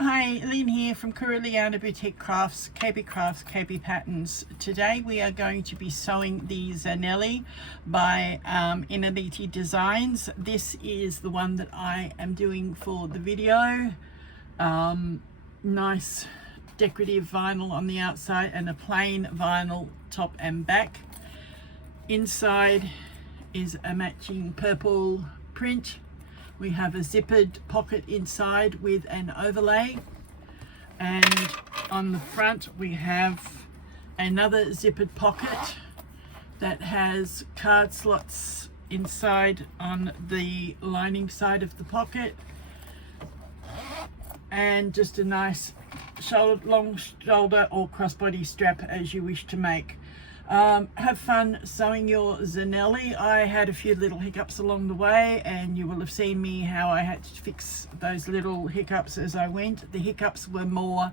Hi, Lynn here from Kuriliana Boutique Crafts, KB Patterns. Today we are going to be sewing the Zanele by Inaliti Designs. This is the one that I am doing for the video. Nice decorative vinyl on the outside and a plain vinyl top and back. Inside is a matching purple print. We have a zippered pocket inside with an overlay, and on the front we have another zippered pocket that has card slots inside on the lining side of the pocket, and just a nice long shoulder or crossbody strap as you wish to make. Have fun sewing your Zanele. I had a few little hiccups along the way, and you will have seen me how I had to fix those little hiccups as I went. The hiccups were more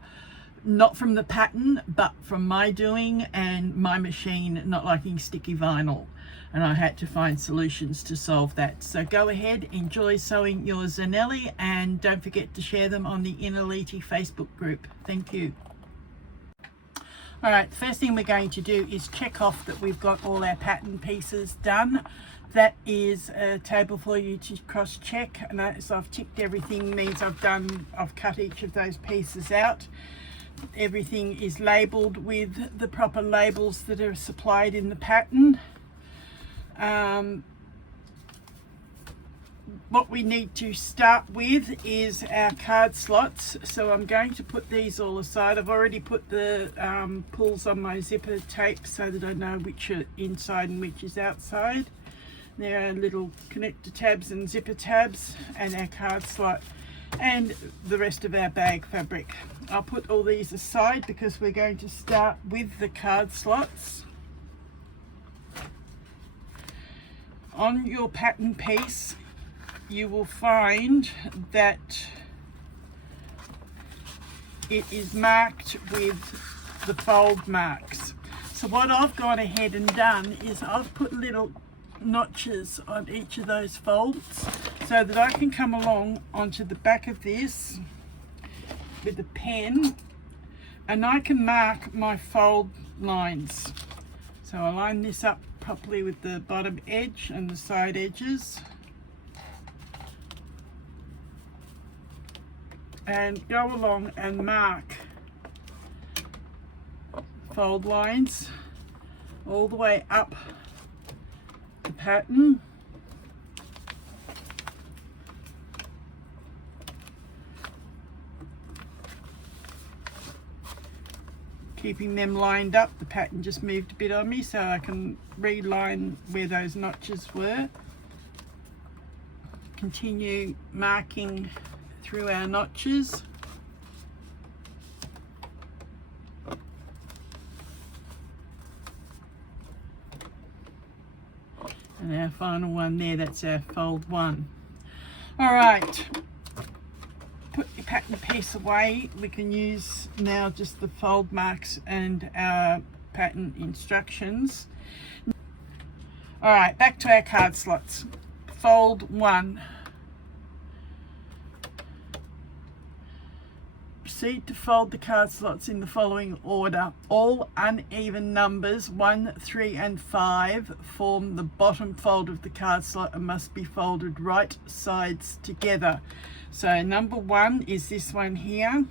not from the pattern but from my doing and my machine not liking sticky vinyl, and I had to find solutions to solve that. So go ahead, enjoy sewing your Zanele, and don't forget to share them on the Inaliti Facebook group. Thank you. Alright, the first thing we're going to do is check off that we've got all our pattern pieces done. That is a table for you to cross check, and as I've ticked everything means I've cut each of those pieces out. Everything is labelled with the proper labels that are supplied in the pattern. What we need to start with is our card slots, so I'm going to put these all aside. I've already put the pulls on my zipper tape so that I know which are inside and which is outside. There are little connector tabs and zipper tabs, and our card slot and the rest of our bag fabric. I'll put all these aside because we're going to start with the card slots. On your pattern piece you will find that it is marked with the fold marks. So what I've gone ahead and done is I've put little notches on each of those folds so that I can come along onto the back of this with a pen and I can mark my fold lines. So I line this up properly with the bottom edge and the side edges, and go along and mark fold lines all the way up the pattern. Keeping them lined up. The pattern just moved a bit on me, so I can reline where those notches were. Continue marking through our notches. And our final one there, that's our fold one. Alright, put your pattern piece away. We can use now just the fold marks and our pattern instructions. Alright, back to our card slots. Fold one. Proceed to fold the card slots in the following order. All uneven numbers 1, 3 and 5 form the bottom fold of the card slot and must be folded right sides together. So number 1 is this one here,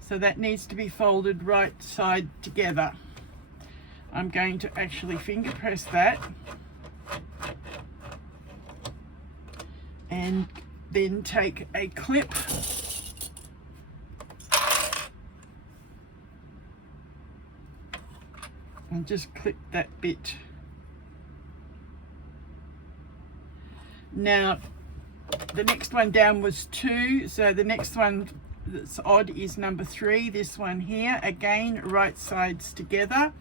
so that needs to be folded right side together. I'm going to actually finger press that and then take a clip and just clip that bit. Now the next one down was 2, so the next one that's odd is number 3, this one here. Again, right sides together.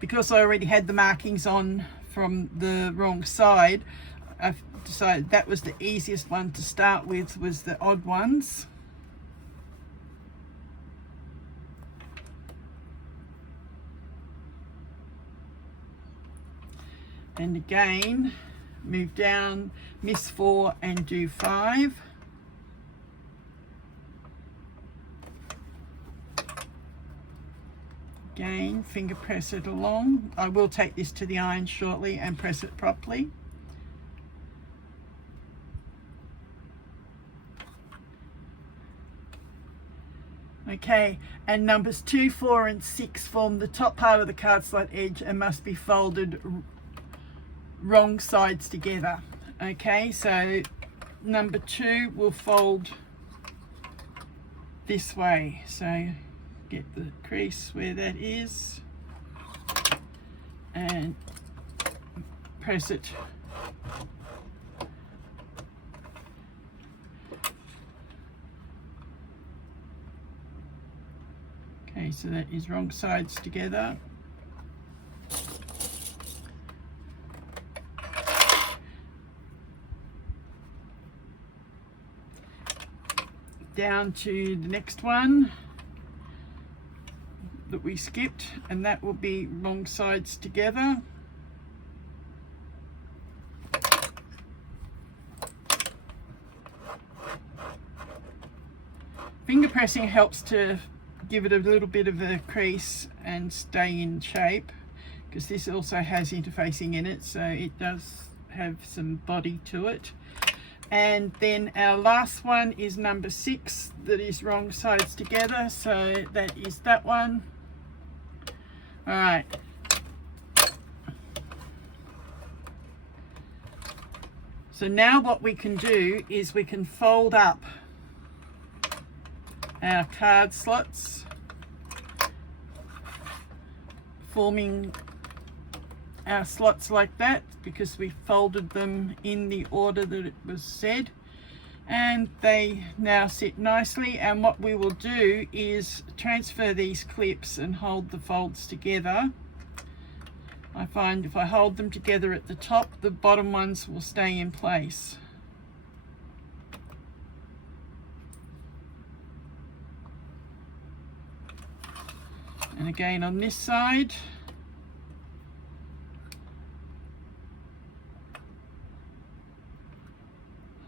Because I already had the markings on from the wrong side, I've decided that was the easiest one to start with, was the odd ones. And again move down, miss 4 and do 5. Again, finger press it along. I will take this to the iron shortly and press it properly. Okay, and numbers 2, 4 and 6 form the top part of the card slot edge and must be folded wrong sides together. Okay, so number 2 will fold this way. So get the crease where that is and press it okay, so that is wrong sides together. Down to the next one that we skipped, and that will be wrong sides together. Finger pressing helps to give it a little bit of a crease and stay in shape, because this also has interfacing in it, so it does have some body to it. And then our last one is number 6 that is wrong sides together, so that is that one. All right. So now what we can do is we can fold up our card slots, forming our slots like that, because we folded them in the order that it was said, and they now sit nicely. And what we will do is transfer these clips and hold the folds together. I find if I hold them together at the top, the bottom ones will stay in place. And again on this side.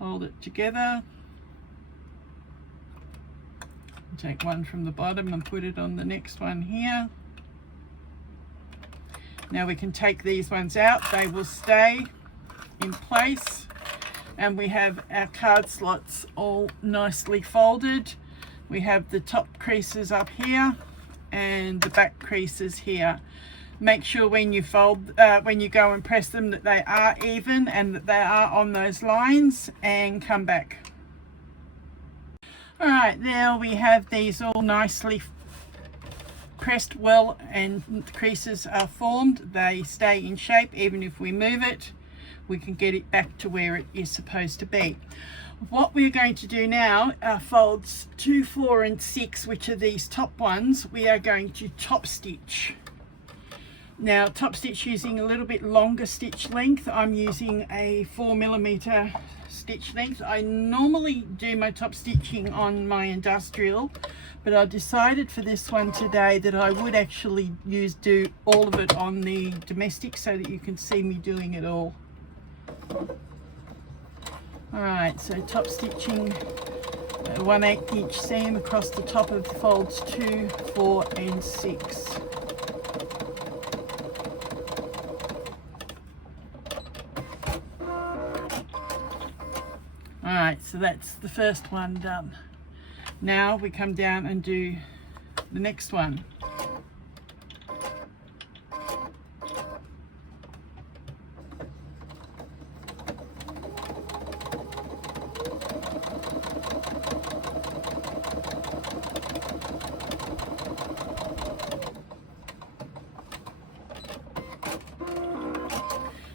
Hold it together. Take one from the bottom and put it on the next one here. Now we can take these ones out. They will stay in place. And we have our card slots all nicely folded. We have the top creases up here and the back creases here. Make sure when you fold, when you go and press them, that they are even and that they are on those lines, and come back. All right, now we have these all nicely pressed well, and the creases are formed. They stay in shape. Even if we move it, we can get it back to where it is supposed to be. What we're going to do now, our folds 2, 4 and 6, which are these top ones, we are going to top stitch. Now top stitch using a little bit longer stitch length. I'm using a 4mm stitch length. I normally do my top stitching on my industrial, but I decided for this one today that I would actually do all of it on the domestic, so that you can see me doing it all. Alright, so top stitching a 1/8 inch seam across the top of the folds 2, 4 and 6. Alright, so that's the first one done. Now we come down and do the next one.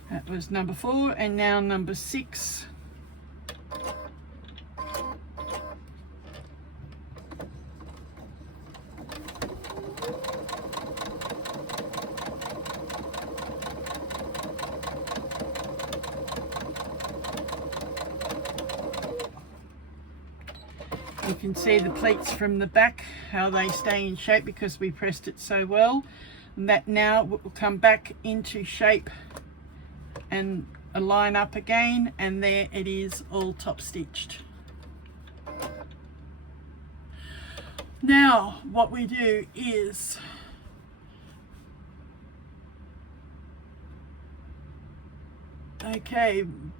That was number 4, and now number 6. You can see the pleats from the back, how they stay in shape because we pressed it so well. And that now will come back into shape and a line up again, and there it is, all top stitched. Now what we do is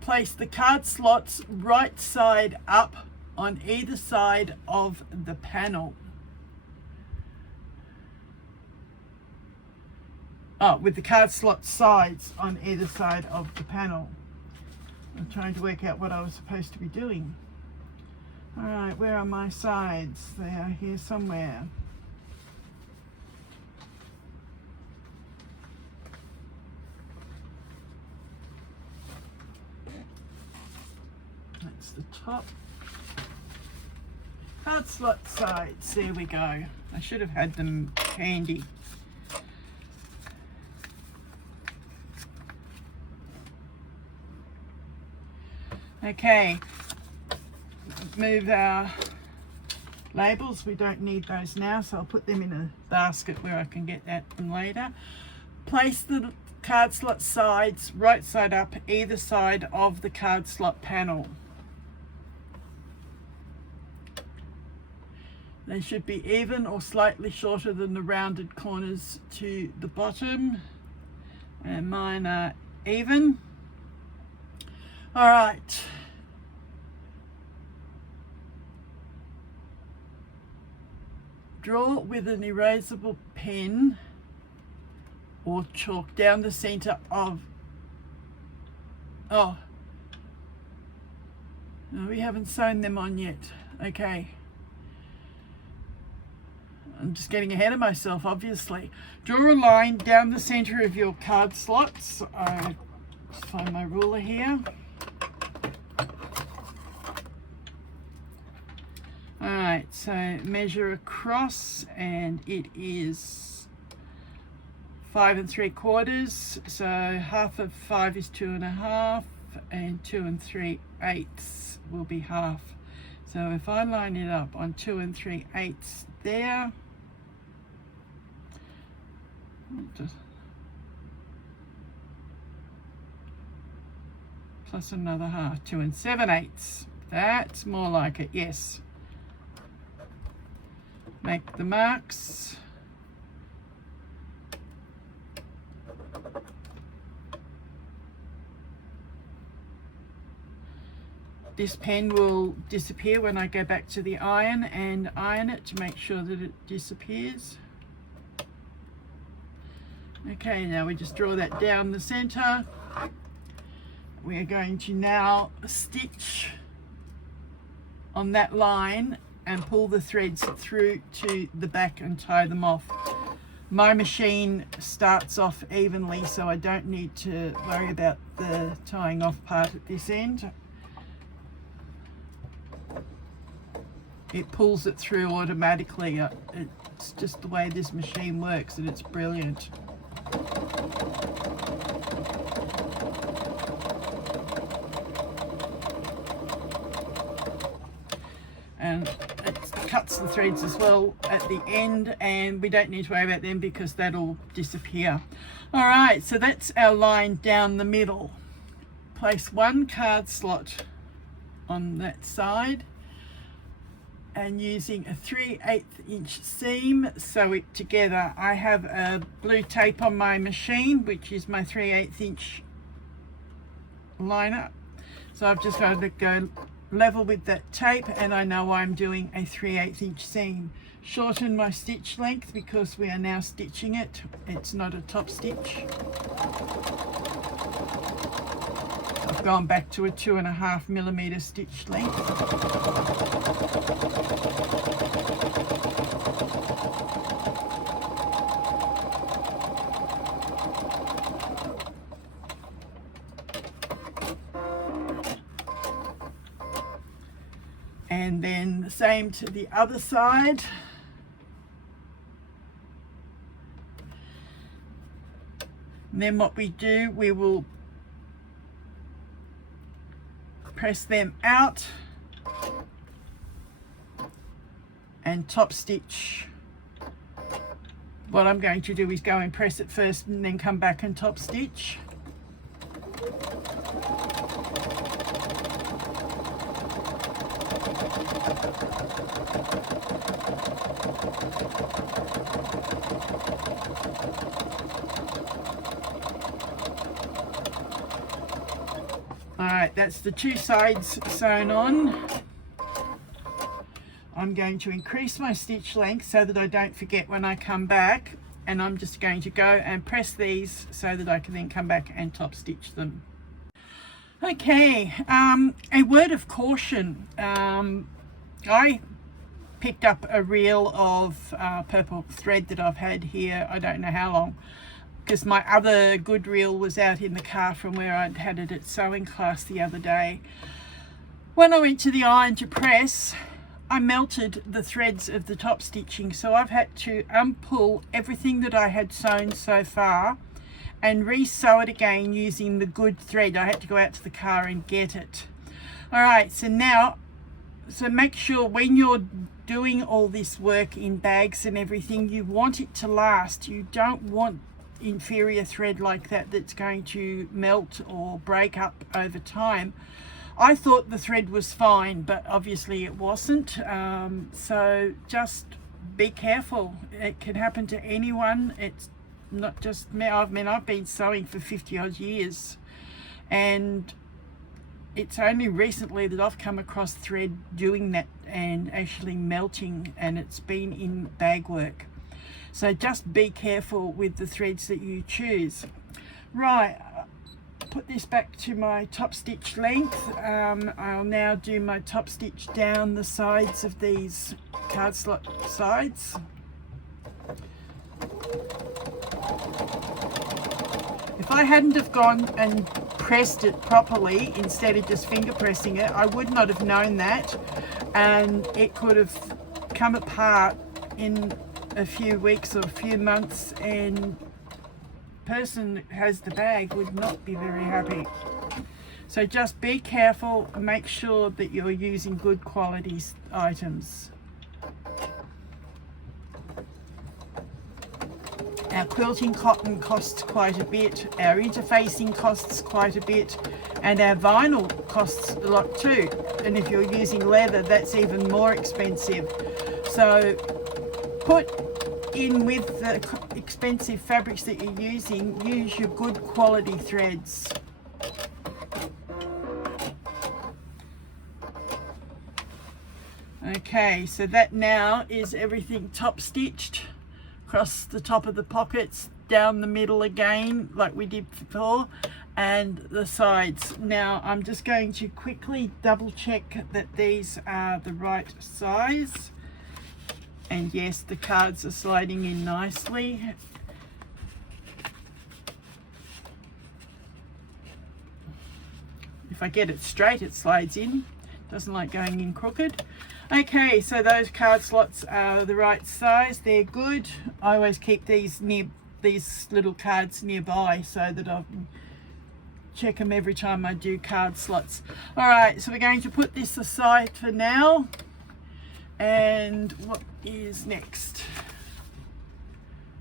place the card slots right side up on either side of the panel. With the card slot sides on either side of the panel. I'm trying to work out what I was supposed to be doing. All right, where are my sides? They are here somewhere. That's the top. Card slot sides, there we go. I should have had them handy. Okay, move our labels. We don't need those now, so I'll put them in a basket where I can get at them later. Place the card slot sides right side up either side of the card slot panel. They should be even or slightly shorter than the rounded corners to the bottom, and mine are even. All right. Draw with an erasable pen or chalk down the center of, no, we haven't sewn them on yet. Okay. I'm just getting ahead of myself, obviously. Draw a line down the center of your card slots. I just find my ruler here. Alright, so measure across, and it is 5 3/4. So half of 5 is 2 1/2, and 2 3/8 will be half. So if I line it up on 2 3/8 there, plus another half, 2 7/8. That's more like it, yes. Make the marks. This pen will disappear when I go back to the iron and iron it to make sure that it disappears. Okay, now we just draw that down the center. We are going to now stitch on that line and pull the threads through to the back and tie them off. My machine starts off evenly, so I don't need to worry about the tying off part at this end. It pulls it through automatically. It's just the way this machine works, and it's brilliant. And it cuts the threads as well at the end, and we don't need to worry about them because that'll disappear. All right, so that's our line down the middle. Place one card slot on that side, and using a 3/8 inch seam, sew it together. I have a blue tape on my machine, which is my 3/8 inch liner. So I've just got to go level with that tape, and I know I'm doing a 3/8 inch seam. Shorten my stitch length because we are now stitching it. It's not a top stitch. I've gone back to a 2.5 millimeter stitch length. And then the same to the other side. And then what we do, we will press them out and top stitch. What I'm going to do is go and press it first and then come back and top stitch. Alright, that's the two sides sewn on. I'm going to increase my stitch length so that I don't forget when I come back, and I'm just going to go and press these so that I can then come back and top stitch them. Okay, a word of caution. I picked up a reel of purple thread that I've had here I don't know how long, because my other good reel was out in the car from where I'd had it at sewing class the other day. When I went to the iron to press, I melted the threads of the top stitching, so I've had to unpull everything that I had sewn so far and re-sew it again using the good thread. I had to go out to the car and get it. Alright, so now, make sure when you're doing all this work in bags and everything, you want it to last. You don't want inferior thread like that that's going to melt or break up over time. I thought the thread was fine, but obviously it wasn't. So just be careful. It can happen to anyone. It's not just me. I mean, I've been sewing for 50 odd years, and it's only recently that I've come across thread doing that and actually melting, and it's been in bag work. So just be careful with the threads that you choose. Right, put this back to my top stitch length. I'll now do my top stitch down the sides of these card slot sides. If I hadn't have gone and pressed it properly instead of just finger pressing it, I would not have known that, and it could have come apart in a few weeks or a few months, and the person that has the bag would not be very happy. So just be careful, make sure that you're using good quality items. Our quilting cotton costs quite a bit, our interfacing costs quite a bit, and our vinyl costs a lot too. And if you're using leather, that's even more expensive. So put in with the expensive fabrics that you're using, use your good quality threads. Okay, so that now is everything top stitched across the top of the pockets, down the middle again like we did before, and the sides. Now I'm just going to quickly double check that these are the right size, and yes, the cards are sliding in nicely. If I get it straight, it slides in, doesn't like going in crooked. Okay, so those card slots are the right size, they're good. I always keep these little cards nearby so that I can check them every time I do card slots. Alright, so we're going to put this aside for now. And what is next?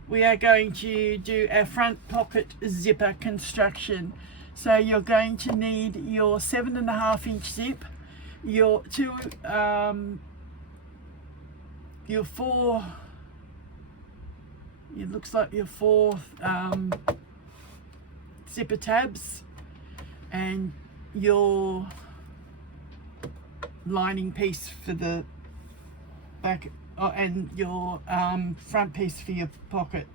We are going to do our front pocket zipper construction. So you're going to need your 7.5 inch zip, your four, it looks like your four zipper tabs, and your lining piece for the back, and your front piece for your pocket.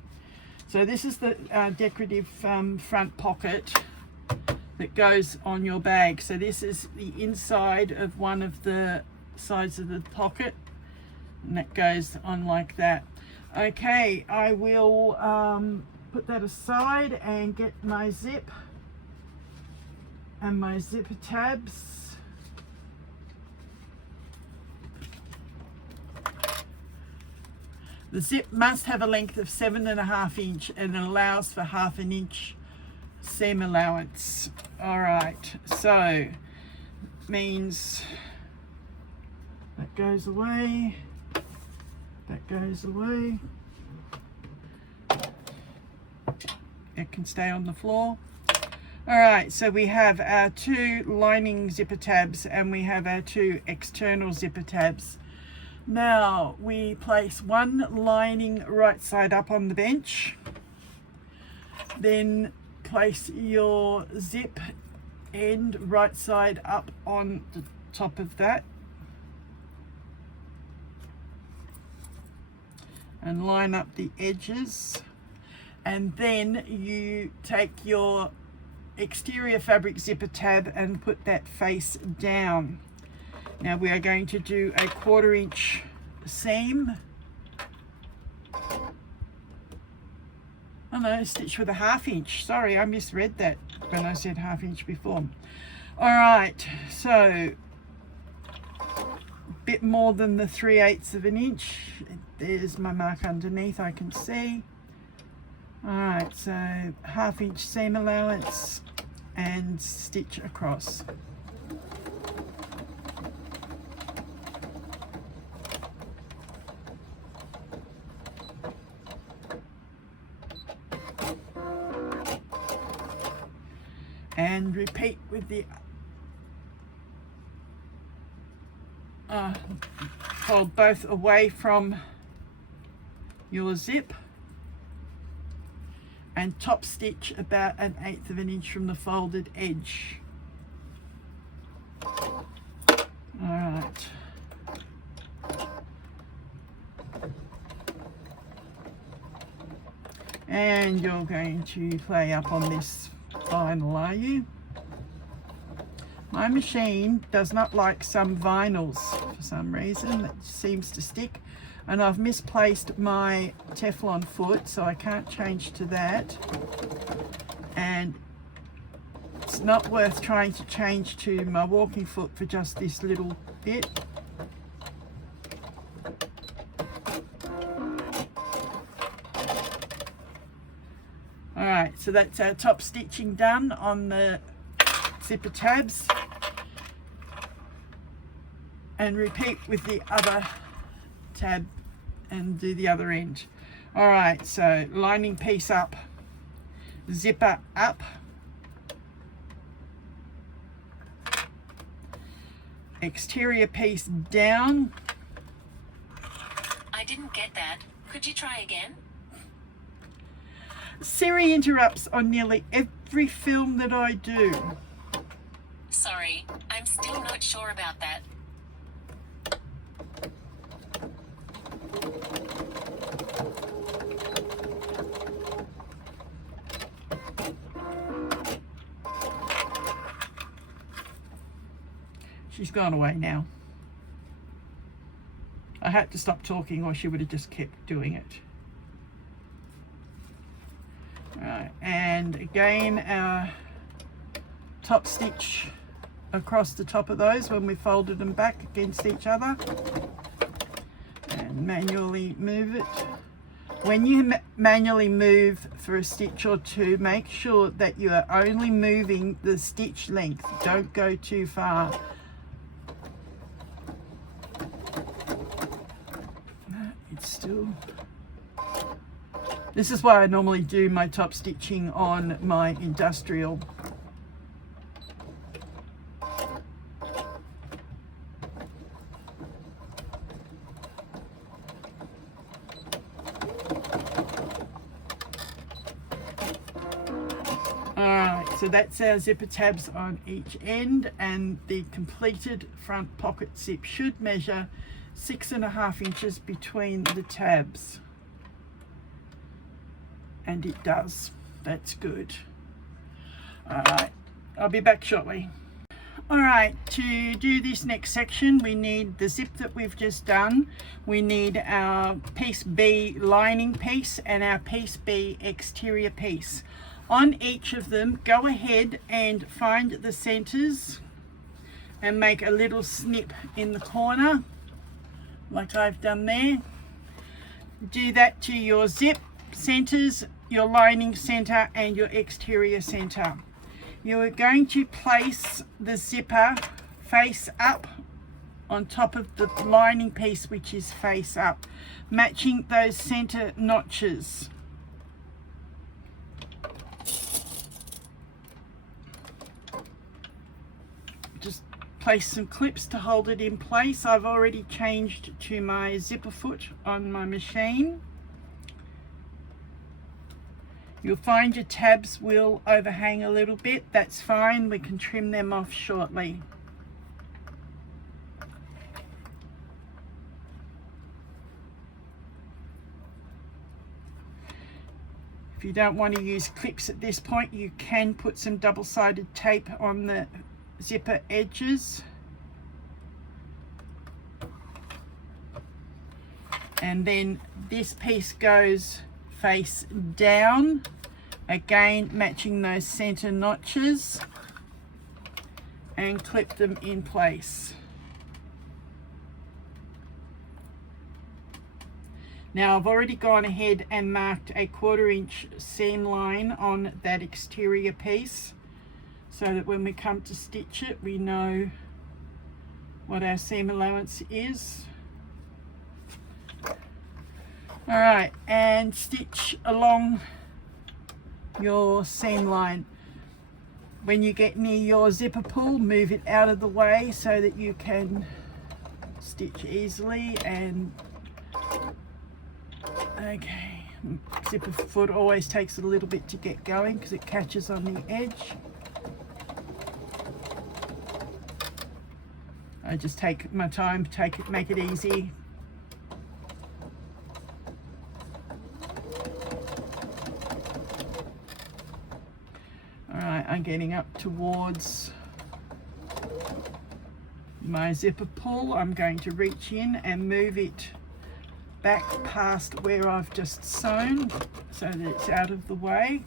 So this is the decorative front pocket that goes on your bag. So this is the inside of one of the sides of the pocket, and that goes on like that. Okay, I will put that aside and get my zip and my zipper tabs. The zip must have a length of 7.5 inch, and it allows for 1/2 inch seam allowance. Alright, so means that goes away, that goes away, it can stay on the floor. All right, so we have our 2 lining zipper tabs and we have our 2 external zipper tabs. Now we place 1 lining right side up on the bench, then place your zip end right side up on the top of that and line up the edges, and then you take your exterior fabric zipper tab and put that face down. Now we are going to do a 1/4 inch seam. Oh no, stitch with a 1/2 inch. Sorry, I misread that when I said 1/2 inch before. All right, so a bit more than the 3/8 of an inch. There's my mark underneath, I can see. All right, so 1/2 inch seam allowance and stitch across. And repeat with the fold both away from your zip and top stitch about 1/8 of an inch from the folded edge. All right. And you're going to play up on this vinyl, are you? My machine does not like some vinyls for some reason. It seems to stick, and I've misplaced my Teflon foot, so I can't change to that, and it's not worth trying to change to my walking foot for just this little bit. Alright, so that's our top stitching done on the zipper tabs, and repeat with the other tab and do the other end. Alright, so lining piece up, zipper up, exterior piece down. I didn't get that. Could you try again? Siri interrupts on nearly every film that I do. Sorry, I'm still not sure about that. She's gone away now. I had to stop talking or she would have just kept doing it. Right, and again our top stitch across the top of those when we folded them back against each other, and manually move it. When you manually move for a stitch or two, make sure that you are only moving the stitch length. Don't go too far. It's still... This is why I normally do my top stitching on my industrial. Alright, so that's our zipper tabs on each end, and the completed front pocket zip should measure 6.5 inches between the tabs. And it does. That's good. Alright, I'll be back shortly. Alright, to do this next section we need the zip that we've just done. We need our piece B lining piece and our piece B exterior piece. On each of them, go ahead and find the centers and make a little snip in the corner like I've done there. Do that to your zip centers, your lining center and your exterior center. You are going to place the zipper face up on top of the lining piece, which is face up, matching those center notches. place some clips to hold it in place. I've already changed to my zipper foot on my machine. You'll find your tabs will overhang a little bit. That's fine, we can trim them off shortly. If you don't want to use clips at this point, you can put some double-sided tape on the zipper edges. And then this piece goes face down, again matching those center notches, and clip them in place. Now I've already gone ahead and marked a 1/4 inch seam line on that exterior piece so that when we come to stitch it we know what our seam allowance is. Alright, and stitch along your seam line. When you get near your zipper pull, move it out of the way so that you can stitch easily. And okay, zipper foot always takes a little bit to get going because it catches on the edge. I just take my time, make it easy. Alright, I'm getting up towards my zipper pull. I'm going to reach in and move it back past where I've just sewn so that it's out of the way,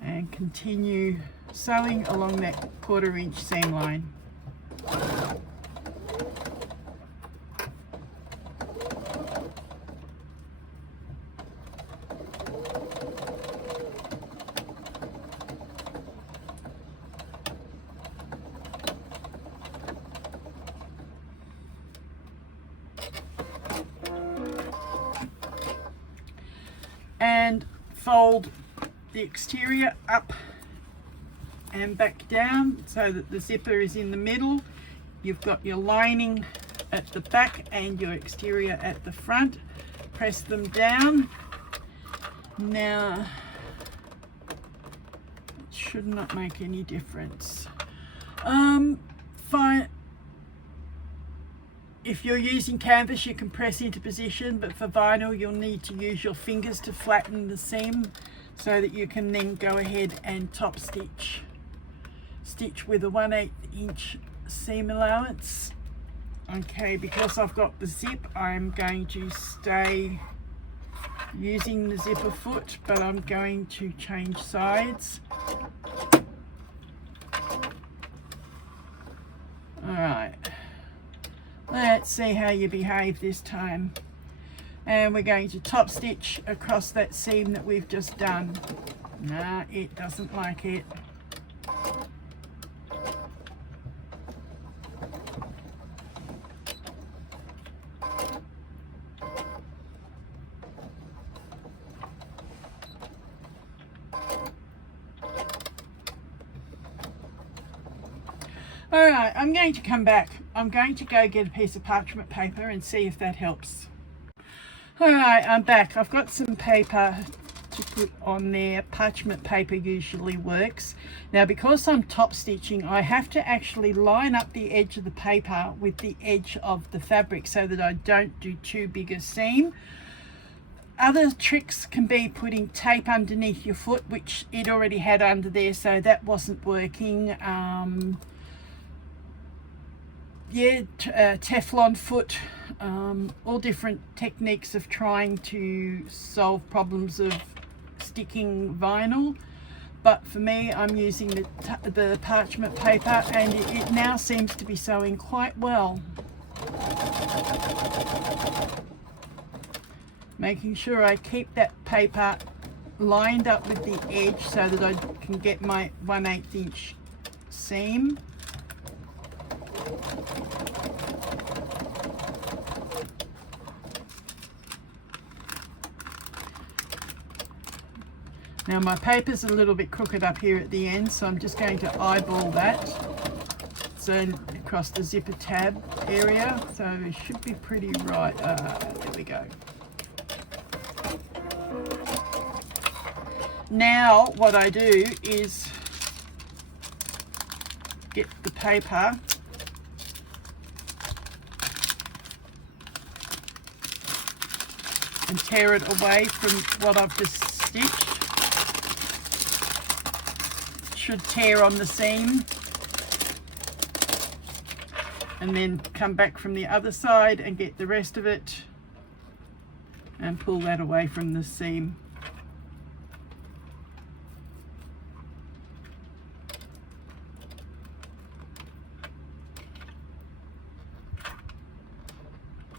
and continue sewing along that 1/4 inch seam line. And fold the exterior up and back down so that the zipper is in the middle. You've got your lining at the back and your exterior at the front. Press them down. Now, it should not make any difference. Fine. If you're using canvas, you can press into position, but for vinyl, you'll need to use your fingers to flatten the seam so that you can then go ahead and top stitch. Stitch with a 1/8 inch seam allowance. Okay, because I've got the zip, I'm going to stay using the zipper foot, but I'm going to change sides. Alright. Let's see how you behave this time. And we're going to top stitch across that seam that we've just done. Nah, it doesn't like it. Alright, I'm going to come back. I'm going to go get a piece of parchment paper and see if that helps. Alright, I'm back. I've got some paper to put on there. Parchment paper usually works. Now, because I'm top stitching, I have to actually line up the edge of the paper with the edge of the fabric so that I don't do too big a seam. Other tricks can be putting tape underneath your foot, which it already had under there, so that wasn't working. Teflon foot, all different techniques of trying to solve problems of sticking vinyl, but for me, I'm using the parchment paper, and it now seems to be sewing quite well. Making sure I keep that paper lined up with the edge so that I can get my 1/8 inch seam. Now my paper's a little bit crooked up here at the end, so I'm just going to eyeball that also across the zipper tab area, so it should be pretty right. There we go. Now what I do is get the paper and tear it away from what I've just stitched. It should tear on the seam, and then come back from the other side and get the rest of it and pull that away from the seam.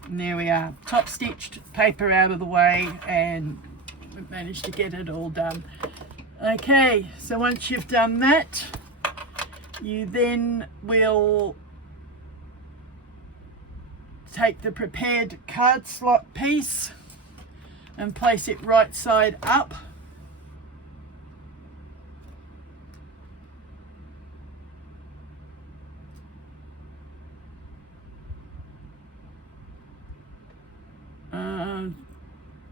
And there we are, top stitched, paper out of the way, and we've managed to get it all done. Okay, so once you've done that, you then will take the prepared card slot piece and place it right side up.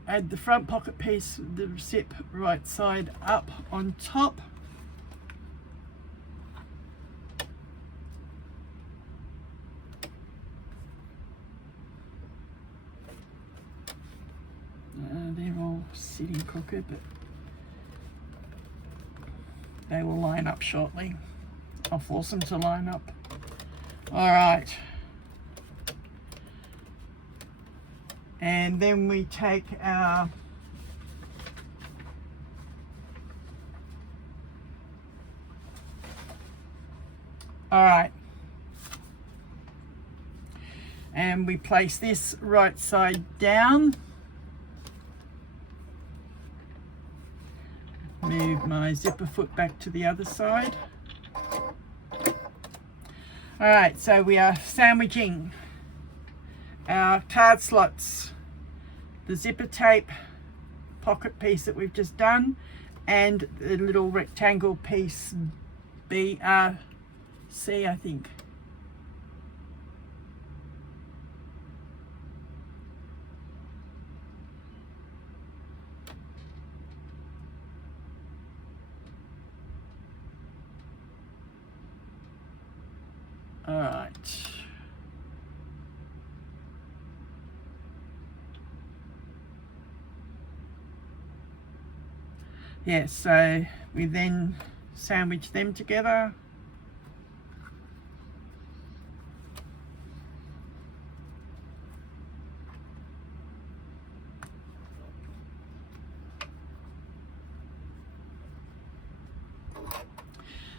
Add the front pocket piece, the zip right side up on top. They're all sitting crooked, but they will line up shortly. I'll force them to line up. All right. And then we take our and we place this right side down. Move my zipper foot back to the other side. All right, so we are sandwiching our card slots, the zipper tape pocket piece that we've just done, and the little rectangle piece BRC, I think. All right. Yeah, so we then sandwich them together.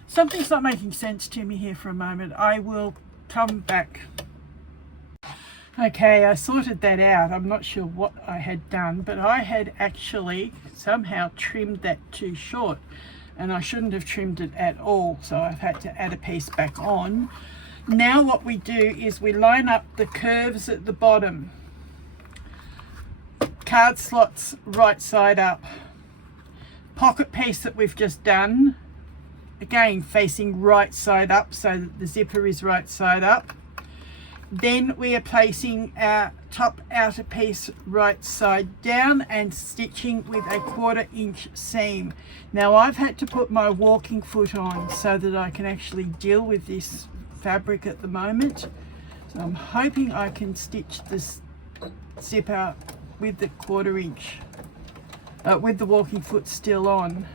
Something's not making sense to me here for a moment. I will come back. Okay, I sorted that out. I'm not sure what I had done, but I had actually somehow trimmed that too short, and I shouldn't have trimmed it at all, so I've had to add a piece back on. Now what we do is we line up the curves at the bottom. Card slots right side up. Pocket piece that we've just done, again facing right side up so that the zipper is right side up. Then we are placing our top outer piece right side down and stitching with a 1/4 inch seam. Now I've had to put my walking foot on so that I can actually deal with this fabric at the moment. So I'm hoping I can stitch this zipper with the 1/4 inch, with the walking foot still on.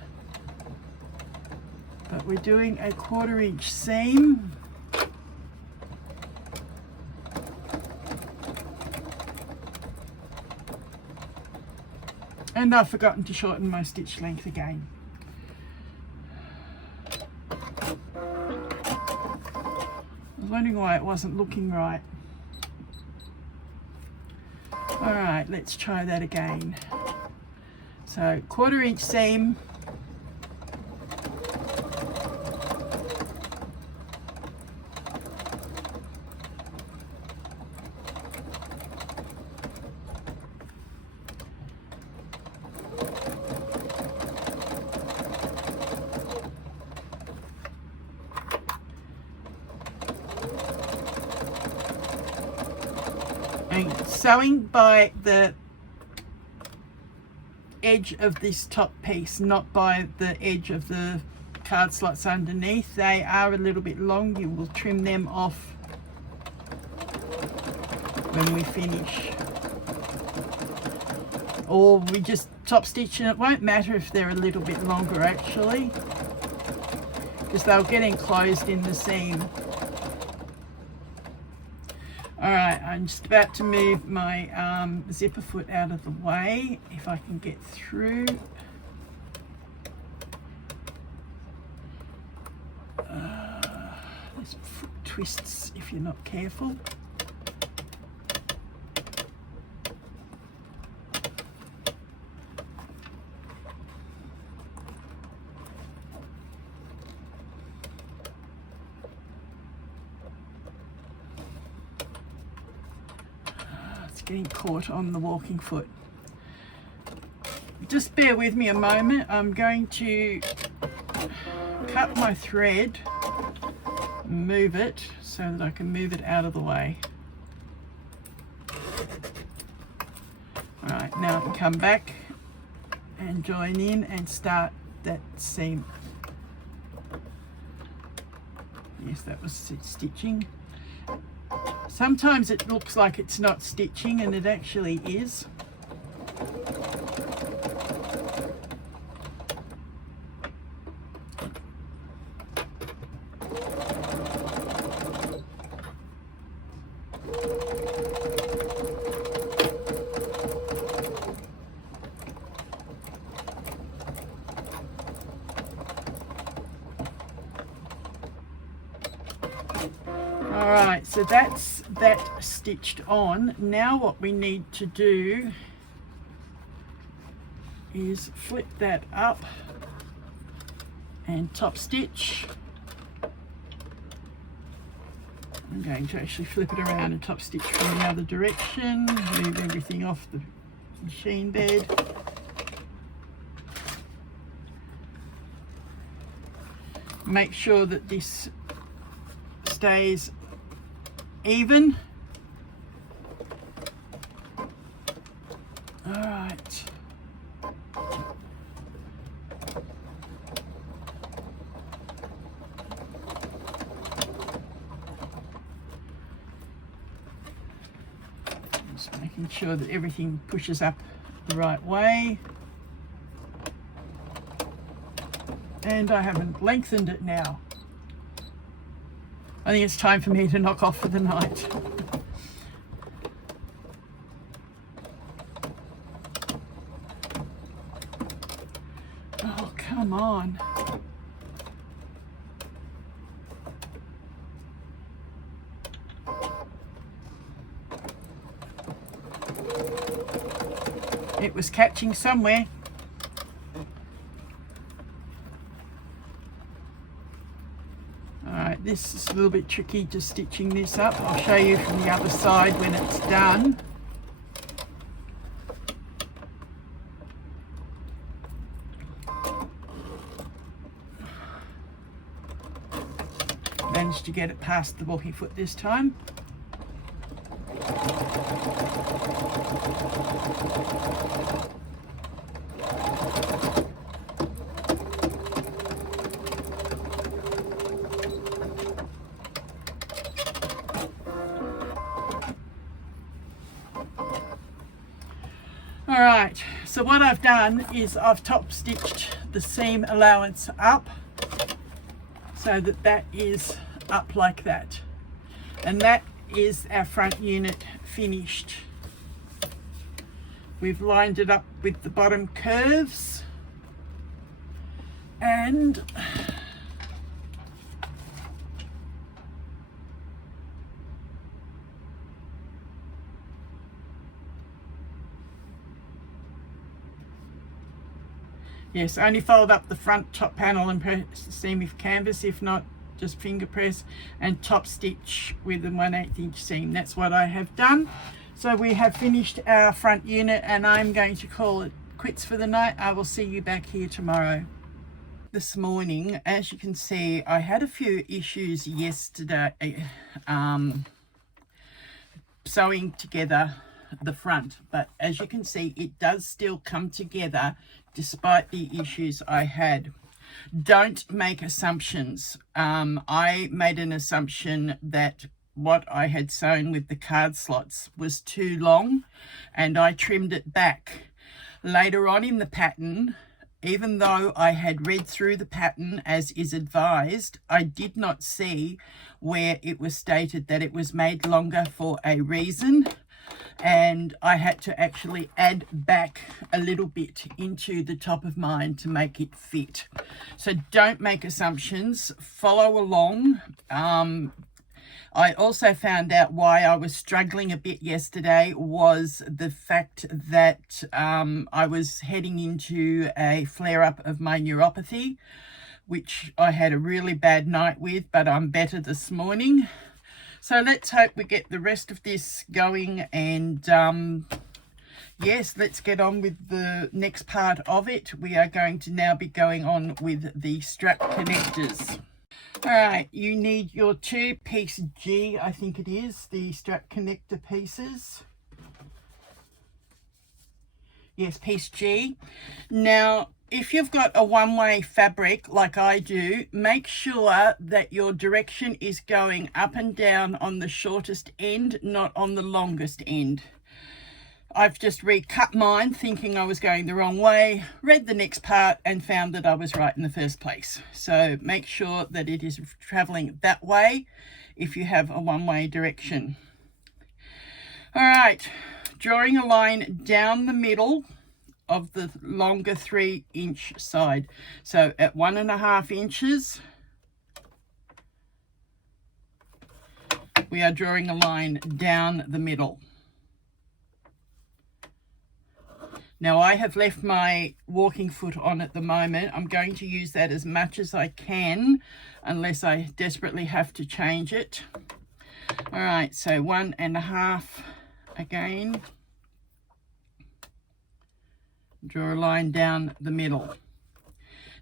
But we're doing a 1/4 inch seam. And I've forgotten to shorten my stitch length again. I was wondering why it wasn't looking right. All right, let's try that again. So 1/4 inch seam. And sewing by the edge of this top piece, not by the edge of the card slots underneath. They are a little bit long. You will trim them off when we finish. Or we just top stitch, and it won't matter if they're a little bit longer actually, because they'll get enclosed in the seam. Alright, I'm just about to move my zipper foot out of the way, if I can get through. This foot twists if you're not careful. Getting caught on the walking foot. Just bear with me a moment. I'm going to cut my thread, move it so that I can move it out of the way. Alright, now I can come back and join in and start that seam. Yes, that was stitching. Sometimes it looks like it's not stitching, and it actually is. Alright, so that's that stitched on. Now what we need to do is flip that up and top stitch. I'm going to actually flip it around and top stitch from the other direction, move everything off the machine bed. Make sure that this stays even. All right. Just making sure that everything pushes up the right way. And I haven't lengthened it now. I think it's time for me to knock off for the night. Oh, come on. It was catching somewhere. This is a little bit tricky, just stitching this up. I'll show you from the other side when it's done. Managed to get it past the walking foot this time. Alright, so what I've done is I've top stitched the seam allowance up so that that is up like that, and that is our front unit finished. We've lined it up with the bottom curves, and yes, only fold up the front top panel and press the seam with canvas, if not just finger press, and top stitch with a 1/8 inch seam. That's what I have done. So we have finished our front unit, and I'm going to call it quits for the night. I will see you back here tomorrow. This morning, as you can see, I had a few issues yesterday. sewing together the front, but as you can see, it does still come together despite the issues I had. Don't make assumptions. I made an assumption that what I had sewn with the card slots was too long, and I trimmed it back. Later on in the pattern, even though I had read through the pattern as is advised, I did not see where it was stated that it was made longer for a reason, and I had to actually add back a little bit into the top of mine to make it fit. So don't make assumptions, follow along. I also found out why I was struggling a bit yesterday was the fact that I was heading into a flare-up of my neuropathy, which I had a really bad night with, but I'm better this morning. So let's hope we get the rest of this going, and yes, let's get on with the next part of it. We are going to now be going on with the strap connectors. All right, you need your 2-piece G, I think it is, the strap connector pieces. Yes, piece G. Now, if you've got a one-way fabric like I do, make sure that your direction is going up and down on the shortest end, not on the longest end. I've just recut mine thinking I was going the wrong way, read the next part and found that I was right in the first place. So make sure that it is traveling that way if you have a one-way direction. All right, drawing a line down the middle of the longer 3-inch side. So at 1.5 inches, we are drawing a line down the middle. Now I have left my walking foot on at the moment. I'm going to use that as much as I can unless I desperately have to change it. All right, so 1.5 again. Draw a line down the middle.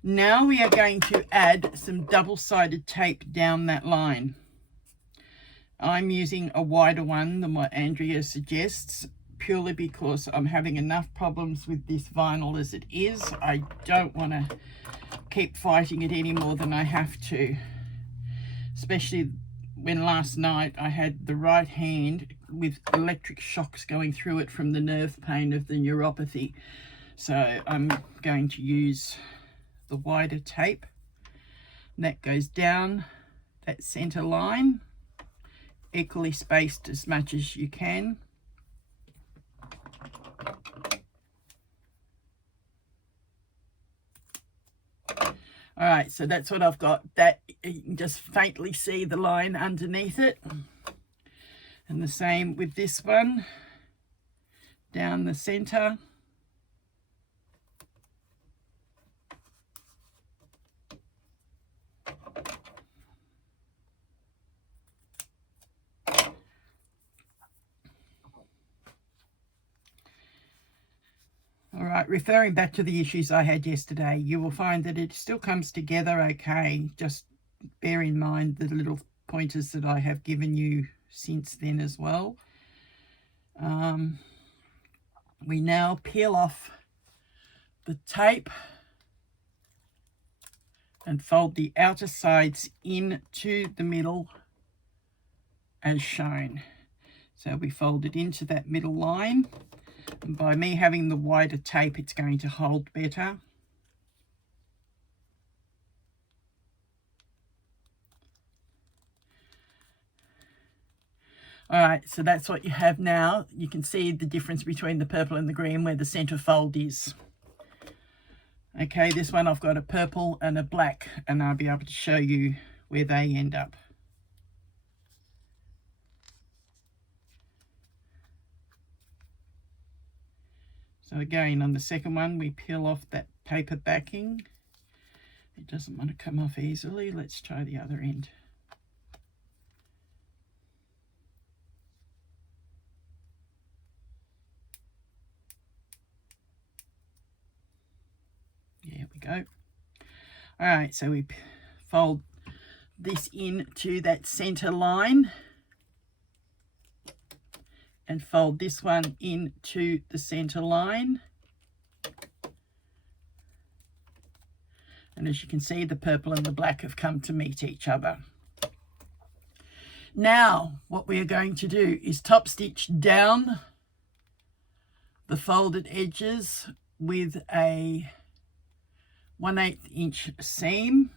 Now we are going to add some double-sided tape down that line. I'm using a wider one than what Andrea suggests, purely because I'm having enough problems with this vinyl as it is. I don't want to keep fighting it any more than I have to, especially when last night I had the right hand with electric shocks going through it from the nerve pain of the neuropathy. So I'm going to use the wider tape, and that goes down that center line, equally spaced as much as you can. All right, so that's what I've got. That you can just faintly see the line underneath it. And the same with this one, down the center. All right, referring back to the issues I had yesterday, you will find that it still comes together okay. Just bear in mind the little pointers that I have given you since then as well. We now peel off the tape and fold the outer sides into the middle as shown. So we fold it into that middle line. And by me having the wider tape, it's going to hold better. All right, so that's what you have now. You can see the difference between the purple and the green where the center fold is. Okay, this one I've got a purple and a black, and I'll be able to show you where they end up. So again, on the second one, we peel off that paper backing. It doesn't want to come off easily. Let's try the other end. There we go. All right, so we fold this into that center line. and fold this one into the center line. And as you can see, the purple and the black have come to meet each other. Now, what we are going to do is top stitch down the folded edges with a 1/8 inch seam.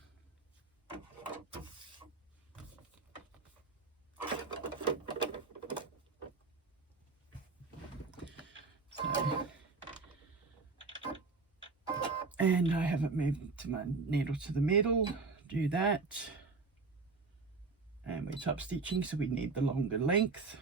And I haven't moved to my needle to the middle. Do that. And we're top stitching, so we need the longer length.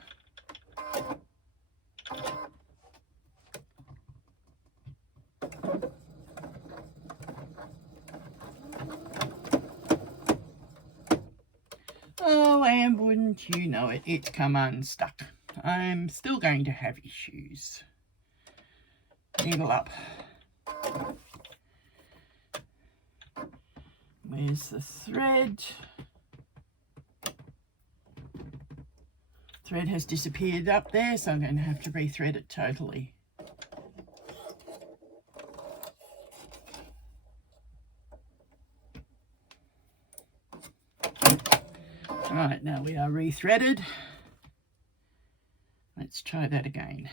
Oh, and wouldn't you know it, it's come unstuck. I'm still going to have issues. Needle up. Where's the thread? Thread has disappeared up there, so I'm going to have to rethread it totally. Right, now we are rethreaded. Let's try that again.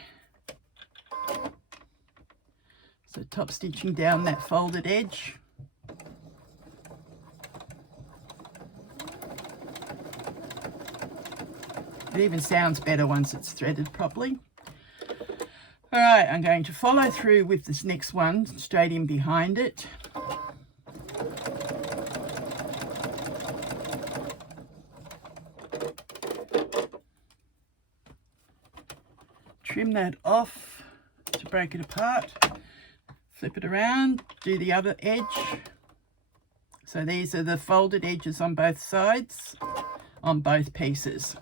So top stitching down that folded edge. It even sounds better once it's threaded properly. All right, I'm going to follow through with this next one straight in behind it. Trim that off to break it apart. Flip it around, do the other edge. So these are the folded edges on both sides, on both pieces.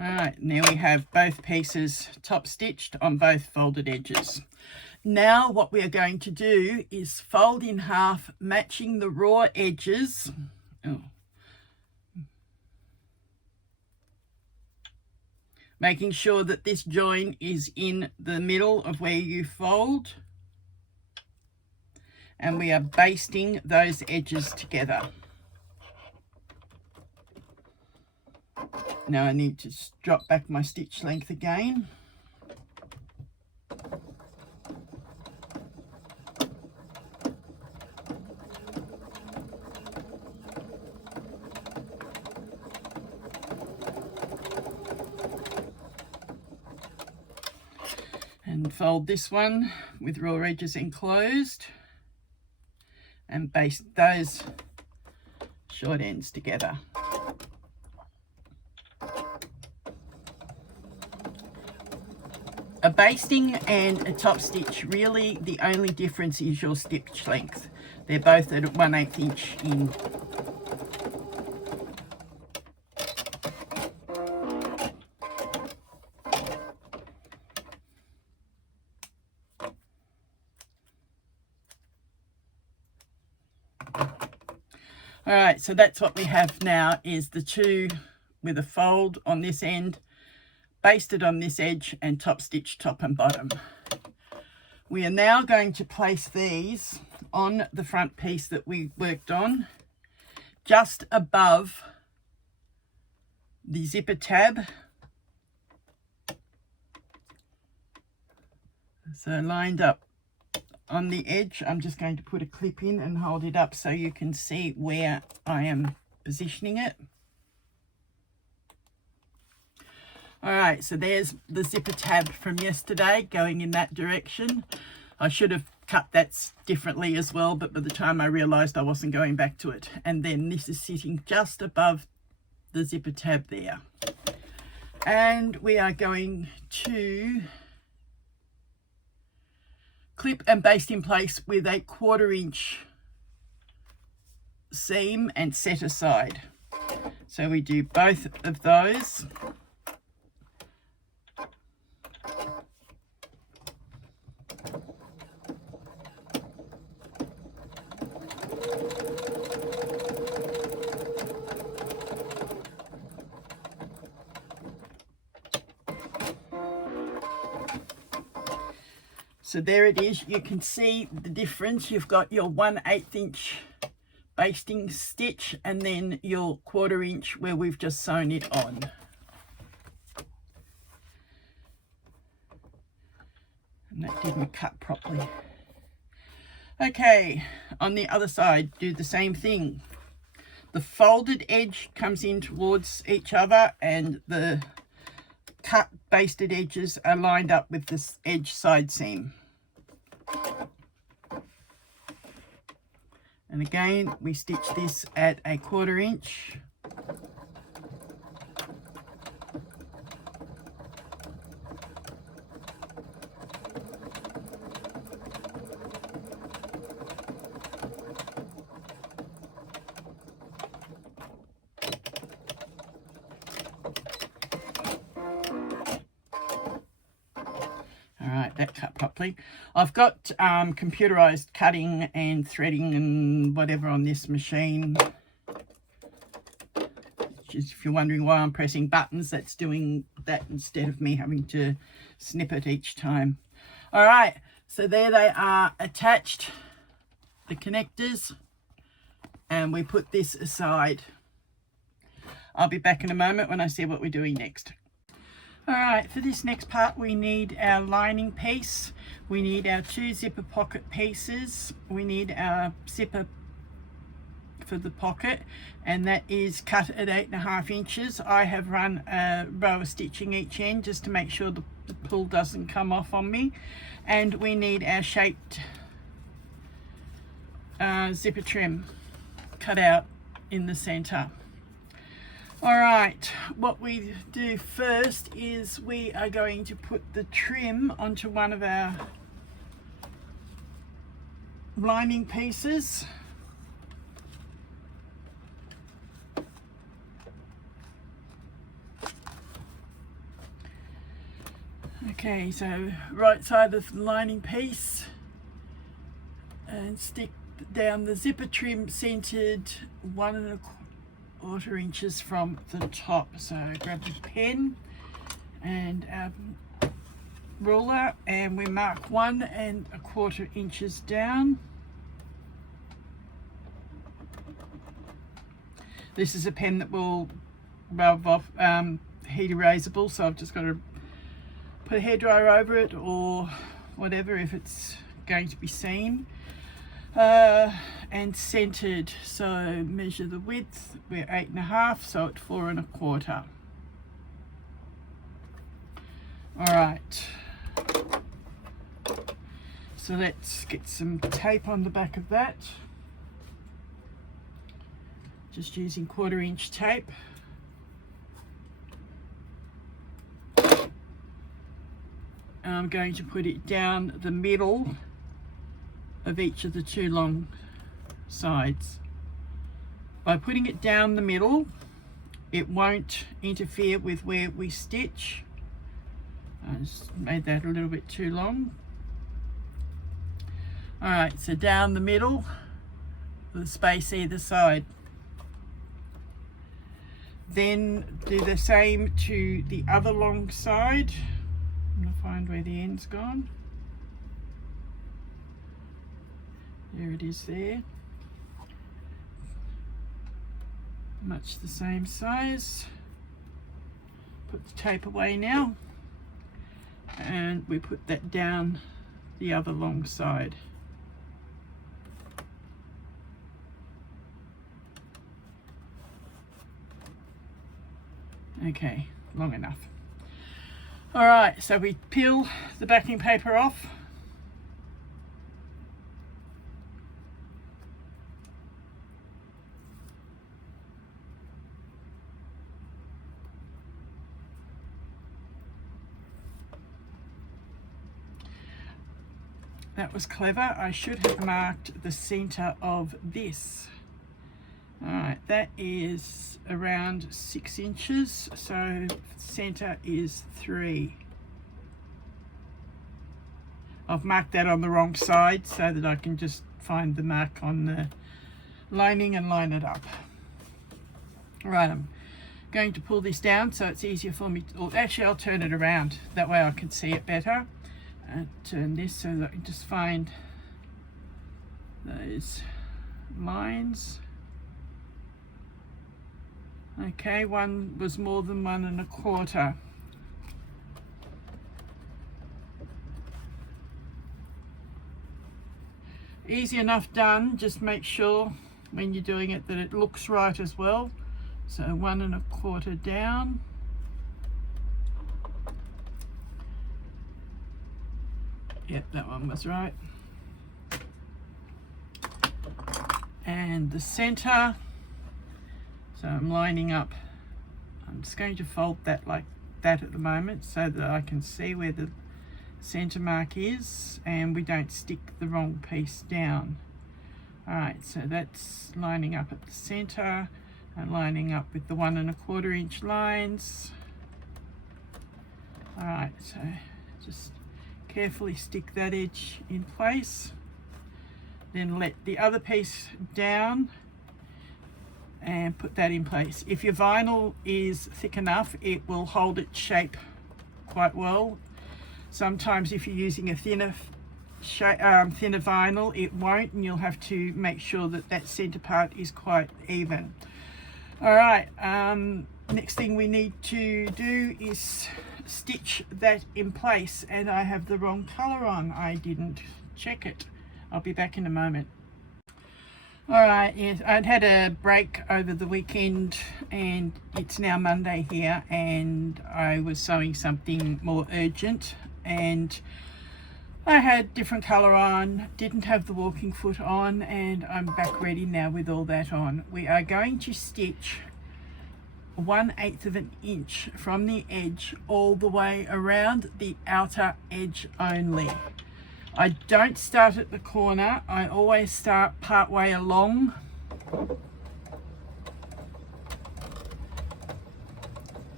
Alright, now we have both pieces top stitched on both folded edges. Now what we are going to do is fold in half, matching the raw edges. Making sure that this join is in the middle of where you fold. And we are basting those edges together. Now I need to drop back my stitch length again. And fold this one with raw edges enclosed and baste those short ends together. A basting and a top stitch, really the only difference is your stitch length. They're both at 1/8 inch in. All right, so that's what we have now, is the two with a fold on this end, basted on this edge, and top stitch top and bottom. We are now going to place these on the front piece that we worked on, just above the zipper tab. So lined up on the edge, I'm just going to put a clip in and hold it up so you can see where I am positioning it. All right, so there's the zipper tab from yesterday going in that direction. I should have cut that differently as well, but by the time I realized I wasn't going back to it. And then this is sitting just above the zipper tab there. And we are going to clip and baste in place with a 1/4 inch seam and set aside. So we do both of those. So there it is. You can see the difference. You've got your 1/8 inch basting stitch and then your 1/4 inch where we've just sewn it on. And that didn't cut properly. Okay, on the other side, do the same thing. The folded edge comes in towards each other and the cut basted edges are lined up with this edge side seam. And again, we stitch this at a 1/4 inch. That cut properly. I've got computerized cutting and threading and whatever on this machine. Just if you're wondering why I'm pressing buttons, that's doing that instead of me having to snip it each time. All right, so there they are attached, the connectors, and we put this aside. I'll be back in a moment when I see what we're doing next. All right, for this next part, we need our lining piece. We need our 2 zipper pocket pieces. We need our zipper for the pocket, and that is cut at 8.5 inches. I have run a row of stitching each end just to make sure the pull doesn't come off on me. And we need our shaped zipper trim cut out in the center. All right, what we do first is we are going to put the trim onto one of our lining pieces. Okay, so right side of the lining piece, and stick down the zipper trim centered 1.25 inches from the top. So grab a pen and a ruler, and we mark 1.25 inches down. This is a pen that will rub off, heat erasable, so I've just got to put a hairdryer over it or whatever if it's going to be seen. And centered, so measure the width, we're 8.5, so at 4.25. All right, so let's get some tape on the back of that, just using 1/4 inch tape. And I'm going to put it down the middle of each of the 2 long sides. By putting it down the middle, it won't interfere with where we stitch. I just made that a little bit too long. All right, so down the middle with a space either side. Then do the same to the other long side. I'm gonna find where the end's gone. There it is there. Much the same size. Put the tape away now. And we put that down the other long side. Okay, long enough. All right, so we peel the backing paper off. That was clever. I should have marked the center of this. All right, that is around 6 inches, so center is 3. I've marked that on the wrong side so that I can just find the mark on the lining and line it up. All right, I'm going to pull this down so it's easier for me to, or actually I'll turn it around, that way I can see it better. Turn this so that I can just find those lines. Okay, one was more than 1 1/4. Easy enough done, just make sure when you're doing it that it looks right as well. So 1 1/4 down. Yep, that one was right. And the center, so I'm lining up. I'm just going to fold that like that at the moment so that I can see where the center mark is and we don't stick the wrong piece down. All right, so that's lining up at the center and lining up with the 1 1/4 inch lines. All right, so just carefully stick that edge in place, then let the other piece down and put that in place. If your vinyl is thick enough, it will hold its shape quite well. Sometimes if you're using a thinner vinyl, it won't, and you'll have to make sure that that center part is quite even. All right, next thing we need to do is stitch that in place, and I have the wrong color on. I didn't check it. I'll be back in a moment. All right, yes, I'd had a break over the weekend and it's now Monday here, and I was sewing something more urgent and I had different color on, didn't have the walking foot on, and I'm back ready now with all that on. We are going to stitch 1/8 of an inch from the edge all the way around the outer edge only. I don't start at the corner, I always start part way along.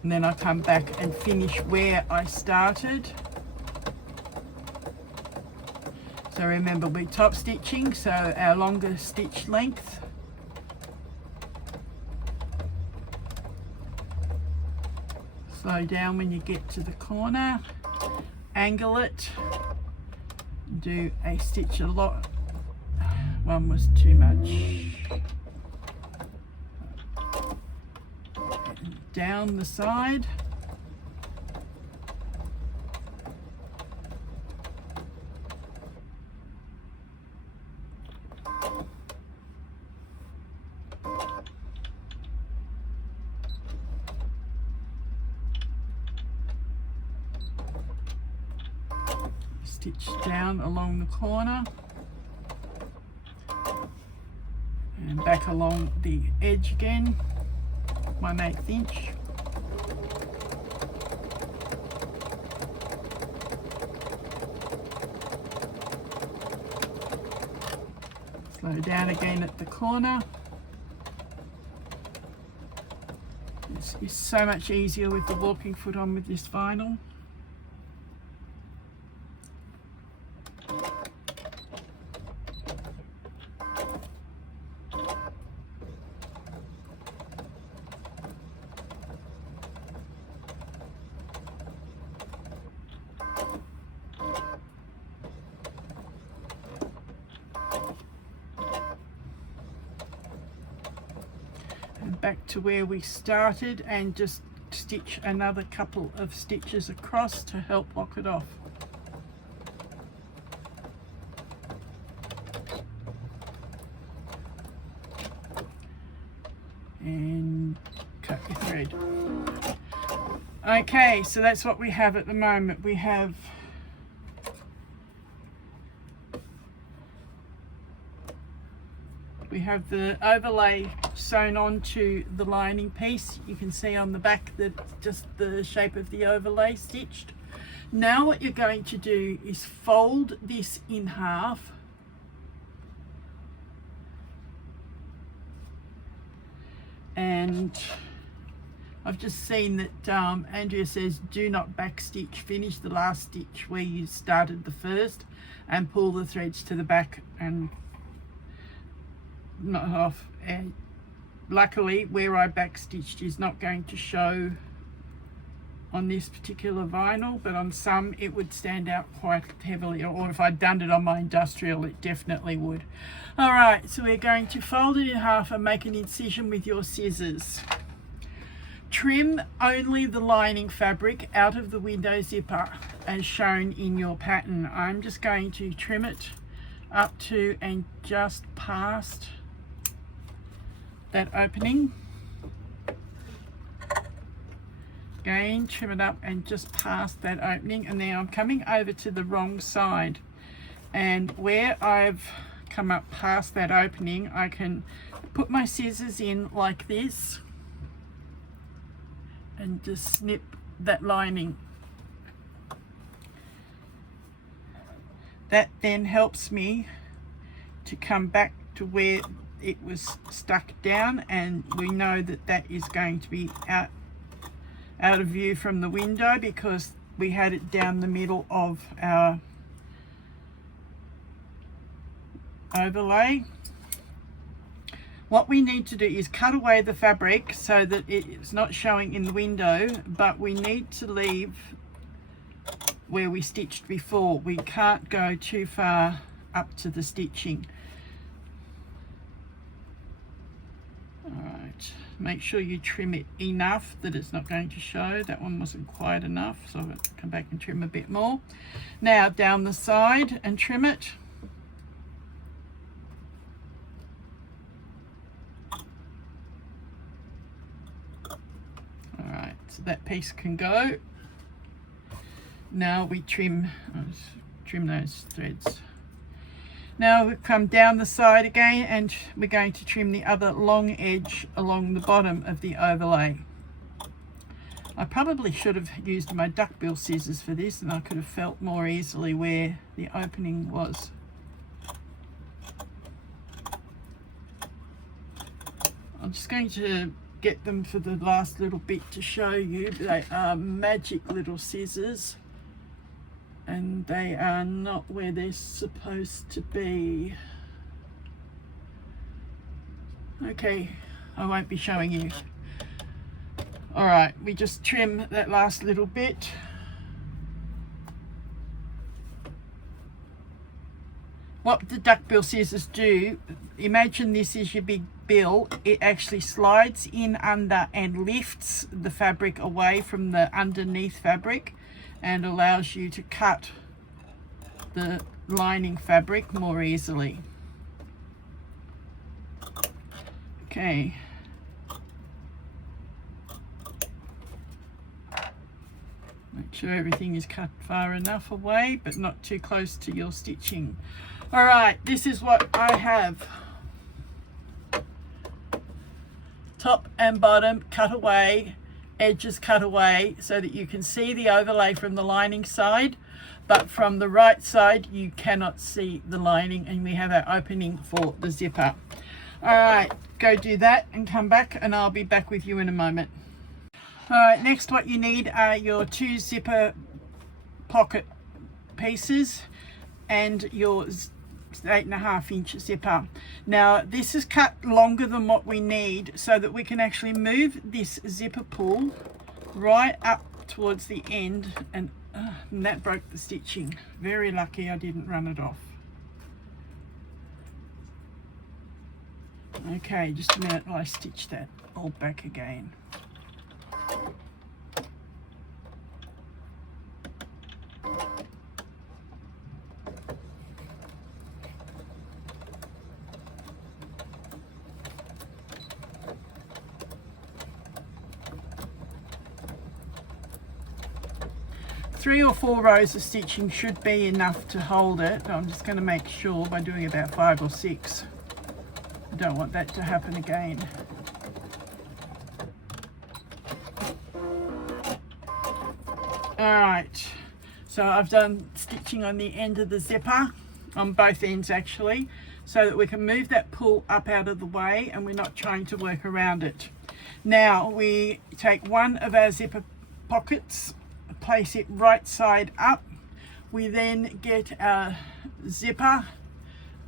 And then I come back and finish where I started. So remember, we're top stitching, so our longer stitch length. Slow down when you get to the corner, angle it, do a stitch a lot. One was too much. Down the side. Stitch down along the corner and back along the edge again, 1/8 inch. Slow down again at the corner. This is so much easier with the walking foot on with this vinyl. Back to where we started and just stitch another couple of stitches across to help lock it off. And cut your thread. Okay, so that's what we have at the moment. We have the overlay sewn onto the lining piece. You can see on the back that just the shape of the overlay stitched. Now what you're going to do is fold this in half, and I've just seen that Andrea says do not backstitch, finish the last stitch where you started the first and pull the threads to the back and knot off. And luckily where I backstitched is not going to show on this particular vinyl, but on some it would stand out quite heavily, or if I'd done it on my industrial it definitely would. All right, so we're going to fold it in half and make an incision with your scissors. Trim only the lining fabric out of the window zipper as shown in your pattern. I'm just going to trim it up to and just past that opening. Again, trim it up and just past that opening, and now I'm coming over to the wrong side, and where I've come up past that opening I can put my scissors in like this and just snip that lining. That then helps me to come back to where it was stuck down, and we know that that is going to be out of view from the window because we had it down the middle of our overlay. What we need to do is cut away the fabric so that it's not showing in the window, but we need to leave where we stitched before. We can't go too far up to the stitching. All right, make sure you trim it enough that it's not going to show. That one wasn't quite enough, so I'll come back and trim a bit more. Now down the side and trim it. Alright, so that piece can go. Now we trim those threads. Now we come down the side again and we're going to trim the other long edge along the bottom of the overlay. I probably should have used my duckbill scissors for this, and I could have felt more easily where the opening was. I'm just going to get them for the last little bit to show you. They are magic little scissors, and they are not where they're supposed to be. Okay, I won't be showing you. All right, we just trim that last little bit. What the duckbill scissors do, imagine this is your big bill. It actually slides in under and lifts the fabric away from the underneath fabric and allows you to cut the lining fabric more easily. Okay. Make sure everything is cut far enough away, but not too close to your stitching. All right, this is what I have. Top and bottom cut away, edges cut away so that you can see the overlay from the lining side, but from the right side you cannot see the lining, and we have our opening for the zipper. All right, go do that and come back, and I'll be back with you in a moment. All right, next what you need are your 2 zipper pocket pieces and your 8.5 inch zipper. Now this is cut longer than what we need so that we can actually move this zipper pull right up towards the end, and that broke the stitching. Very lucky I didn't run it off. Okay, just a minute while I stitch that all back again. Three or 4 rows of stitching should be enough to hold it. I'm just going to make sure by doing about 5 or 6. I don't want that to happen again. Alright, So I've done stitching on the end of the zipper, on both ends actually, so that we can move that pull up out of the way and we're not trying to work around it. Now we take one of our zipper pockets, place it right side up. We then get our zipper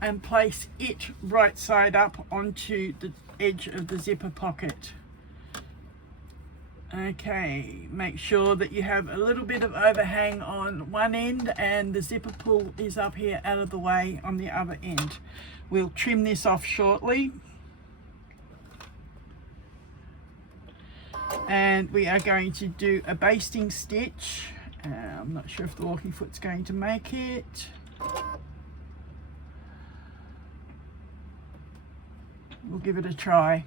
and place it right side up onto the edge of the zipper pocket. Okay, make sure that you have a little bit of overhang on one end and the zipper pull is up here out of the way on the other end. We'll trim this off shortly. And we are going to do a basting stitch. I'm not sure if the walking foot's going to make it. We'll give it a try.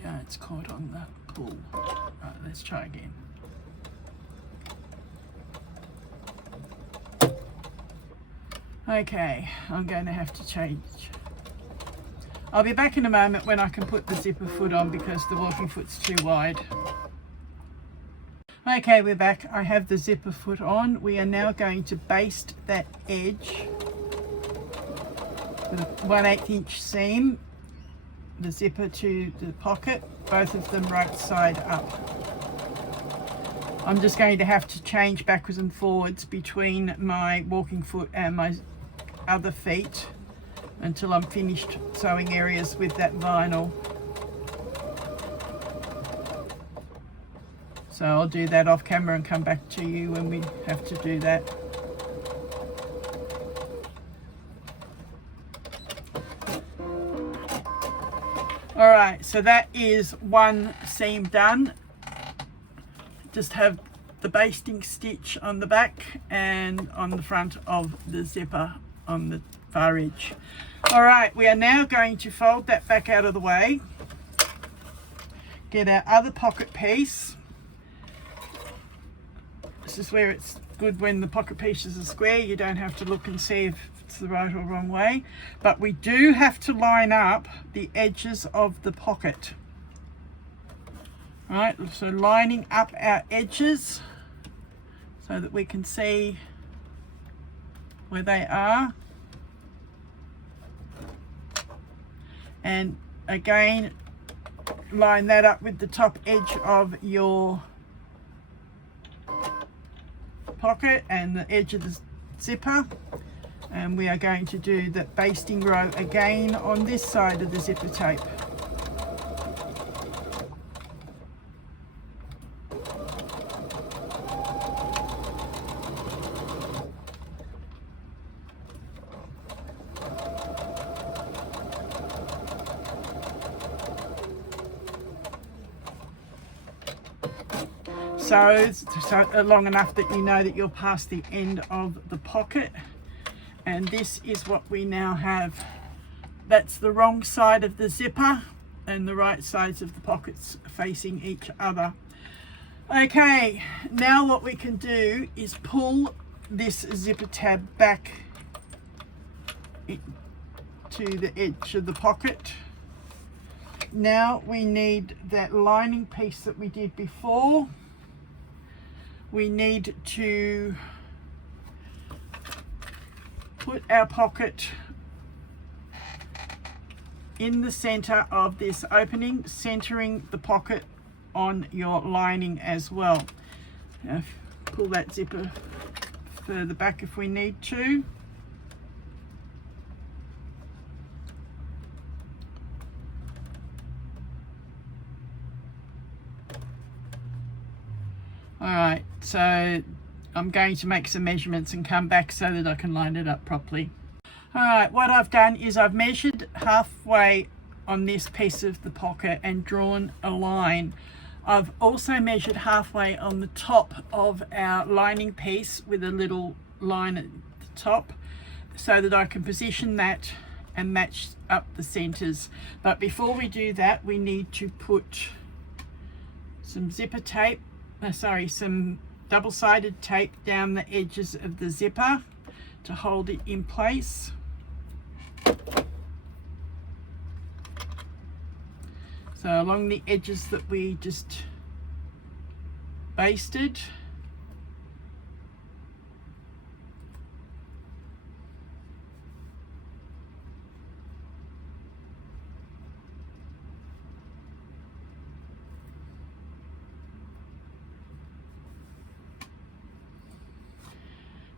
Yeah, it's caught on the pull. Right, let's try again. Okay, I'm going to have to change. I'll be back in a moment when I can put the zipper foot on because the walking foot's too wide. Okay, we're back. I have the zipper foot on. We are now going to baste that edge with a 1/8 inch seam, the zipper to the pocket, both of them right side up. I'm just going to have to change backwards and forwards between my walking foot and my other feet until I'm finished sewing areas with that vinyl. So I'll do that off camera and come back to you when we have to do that. All right, so that is one seam done. Just have the basting stitch on the back and on the front of the zipper on the far edge. All right, we are now going to fold that back out of the way, get our other pocket piece. This is where it's good when the pocket pieces are square. You don't have to look and see if it's the right or wrong way, but we do have to line up the edges of the pocket. All right, so lining up our edges so that we can see where they are. And again, line that up with the top edge of your pocket and the edge of the zipper. And we are going to do the basting row again on this side of the zipper tape. So long enough that you know that you're past the end of the pocket. And this is what we now have. That's the wrong side of the zipper and the right sides of the pockets facing each other. Okay, now what we can do is pull this zipper tab back to the edge of the pocket. Now we need that lining piece that we did before. We need to put our pocket in the center of this opening, centering the pocket on your lining as well. Now, pull that zipper further back if we need to. All right, so I'm going to make some measurements and come back so that I can line it up properly. All right, what I've done is I've measured halfway on this piece of the pocket and drawn a line. I've also measured halfway on the top of our lining piece with a little line at the top so that I can position that and match up the centers. But before we do that, we need to put some zipper tape, some double-sided tape down the edges of the zipper to hold it in place. So So along the edges that we just basted.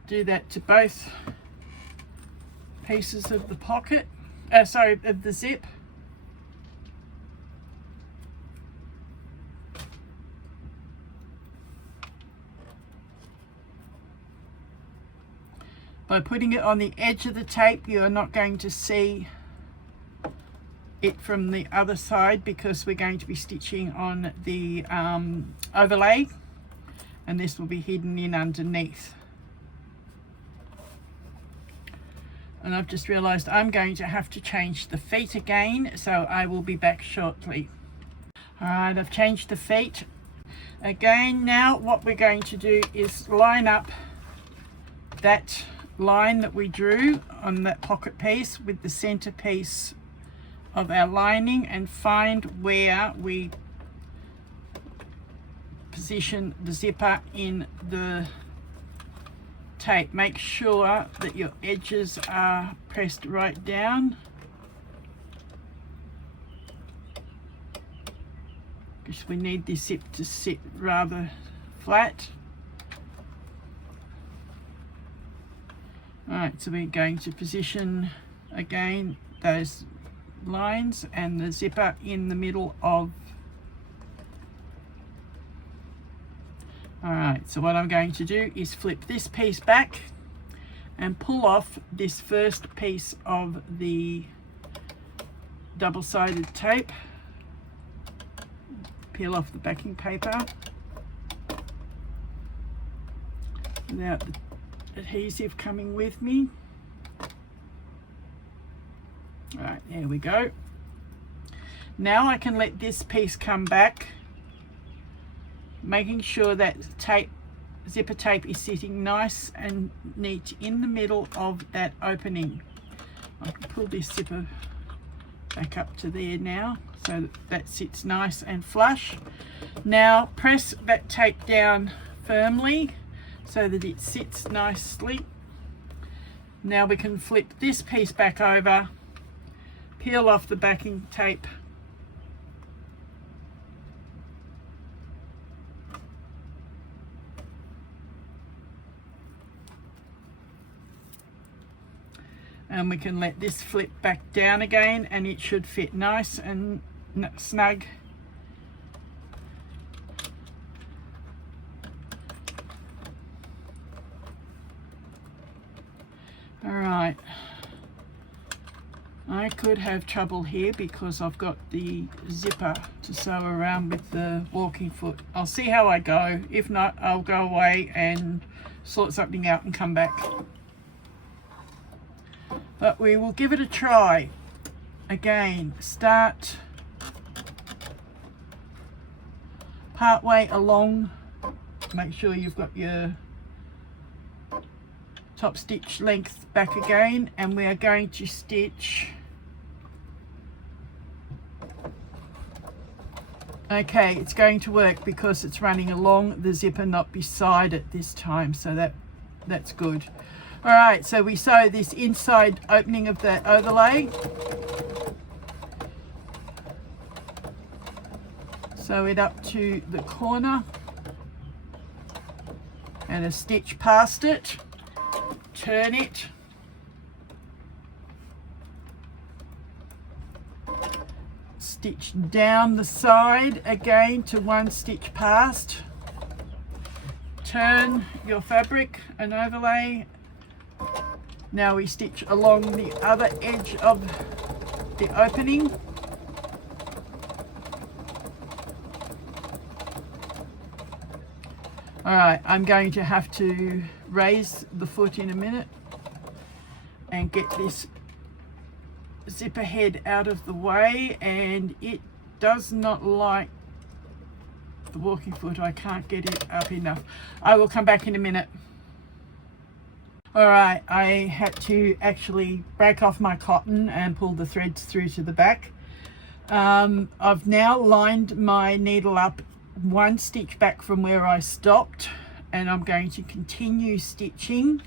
Do that to both pieces of the pocket, of the zip. By putting it on the edge of the tape, you are not going to see it from the other side because we're going to be stitching on the overlay, and this will be hidden in underneath. And I've just realized I'm going to have to change the feet again, so I will be back shortly. All right, I've changed the feet again. Now what we're going to do is line up that line that we drew on that pocket piece with the center piece of our lining and find where we position the zipper in the tape. Make sure that your edges are pressed right down, because we need this zip to sit rather flat. Alright, so we're going to position again those lines and the zipper in the middle of. Alright, so what I'm going to do is flip this piece back and pull off this first piece of the double-sided tape. Peel off the backing paper without the adhesive coming with me. Alright, there we go. Now I can let this piece come back, making sure that zipper tape is sitting nice and neat in the middle of that opening. I can pull this zipper back up to there now so that sits nice and flush. Now press that tape down firmly so that it sits nicely. Now we can flip this piece back over, peel off the backing tape, and we can let this flip back down again, and it should fit nice and snug. Alright, I could have trouble here because I've got the zipper to sew around with the walking foot. I'll see how I go. If not, I'll go away and sort something out and come back. But we will give it a try. Again, start part way along. Make sure you've got your top stitch length back again, and we are going to stitch. Okay, it's going to work because it's running along the zipper, not beside it this time, so that's good. All right, so we sew this inside opening of the overlay. Sew it up to the corner and a stitch past it. Turn it. Stitch down the side again to one stitch past. Turn your fabric and overlay. Now we stitch along the other edge of the opening. Alright, I'm going to have to raise the foot in a minute and get this zipper head out of the way, and it does not like the walking foot. I can't get it up enough. I will come back in a minute. Alright, I had to actually break off my cotton and pull the threads through to the back. I've now lined my needle up 1 stitch back from where I stopped, and I'm going to continue stitching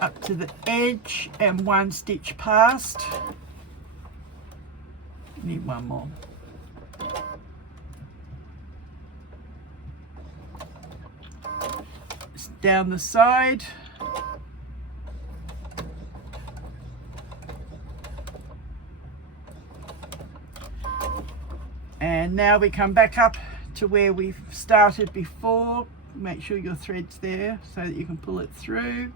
up to the edge and 1 stitch past. Need 1 more. Down the side. And now we come back up to where we've started before. Make sure your thread's there so that you can pull it through.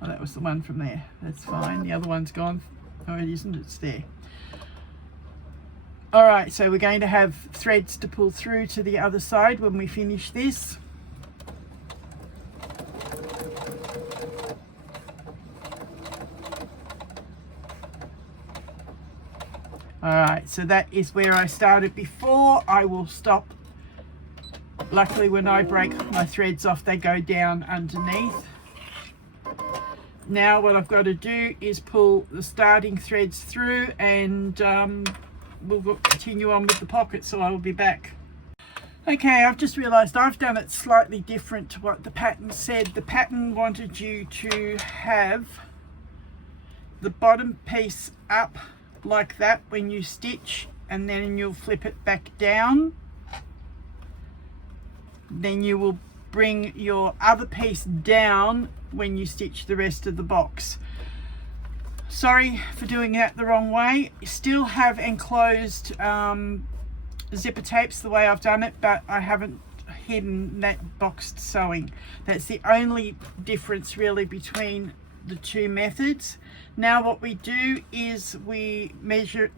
Oh, that was the one from there. That's fine. The other one's gone. Oh, it isn't. It's there. All right, so we're going to have threads to pull through to the other side when we finish this. All right, so that is where I started before. I will stop. Luckily, when I break my threads off, they go down underneath. Now what I've got to do is pull the starting threads through, and we'll continue on with the pocket, so I will be back. Okay, I've just realized I've done it slightly different to what the pattern said. The pattern wanted you to have the bottom piece up like that when you stitch, and then you'll flip it back down. Then you will bring your other piece down when you stitch the rest of the box. Sorry for doing that the wrong way. You still have enclosed zipper tapes the way I've done it, but I haven't hidden that boxed sewing. That's the only difference really between the 2 methods. Now what we do is we measure,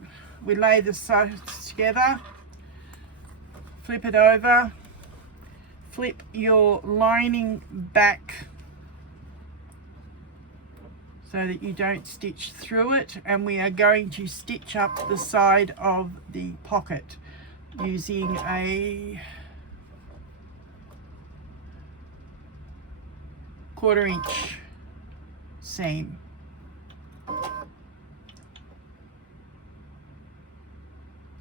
we lay the sides together, flip it over, flip your lining back so that you don't stitch through it, and we are going to stitch up the side of the pocket using a 1/4 inch seam.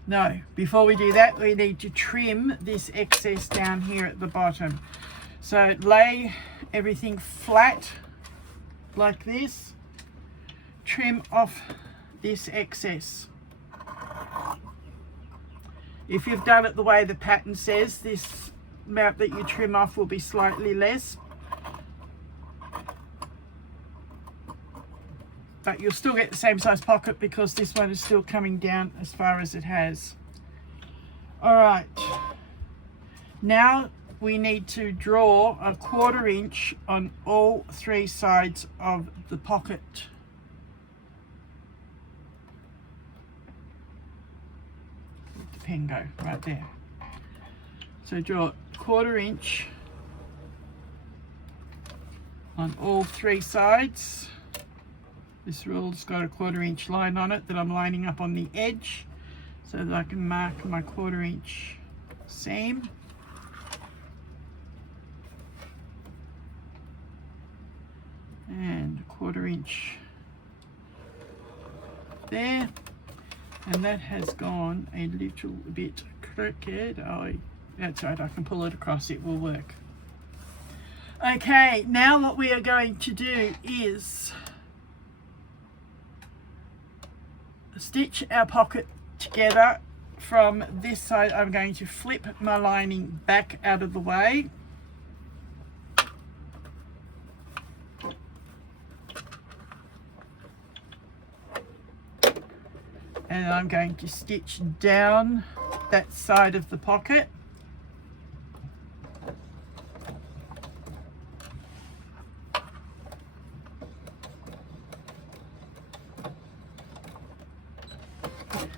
No, before we do that, we need to trim this excess down here at the bottom. So lay everything flat like this, trim off this excess. If you've done it the way the pattern says, this amount that you trim off will be slightly less, but you'll still get the same size pocket because this one is still coming down as far as it has. All right, now we need to draw a 1/4 inch on all 3 sides of the pocket. Where'd the pen go? Right there. So draw 1/4 inch on all 3 sides. This rule's got a 1/4 inch line on it that I'm lining up on the edge so that I can mark my 1/4 inch seam. And 1/4 inch there. And that has gone a little bit crooked. Oh, that's right, I can pull it across, it will work. Okay, now what we are going to do is stitch our pocket together from this side. I'm going to flip my lining back out of the way. And I'm going to stitch down that side of the pocket.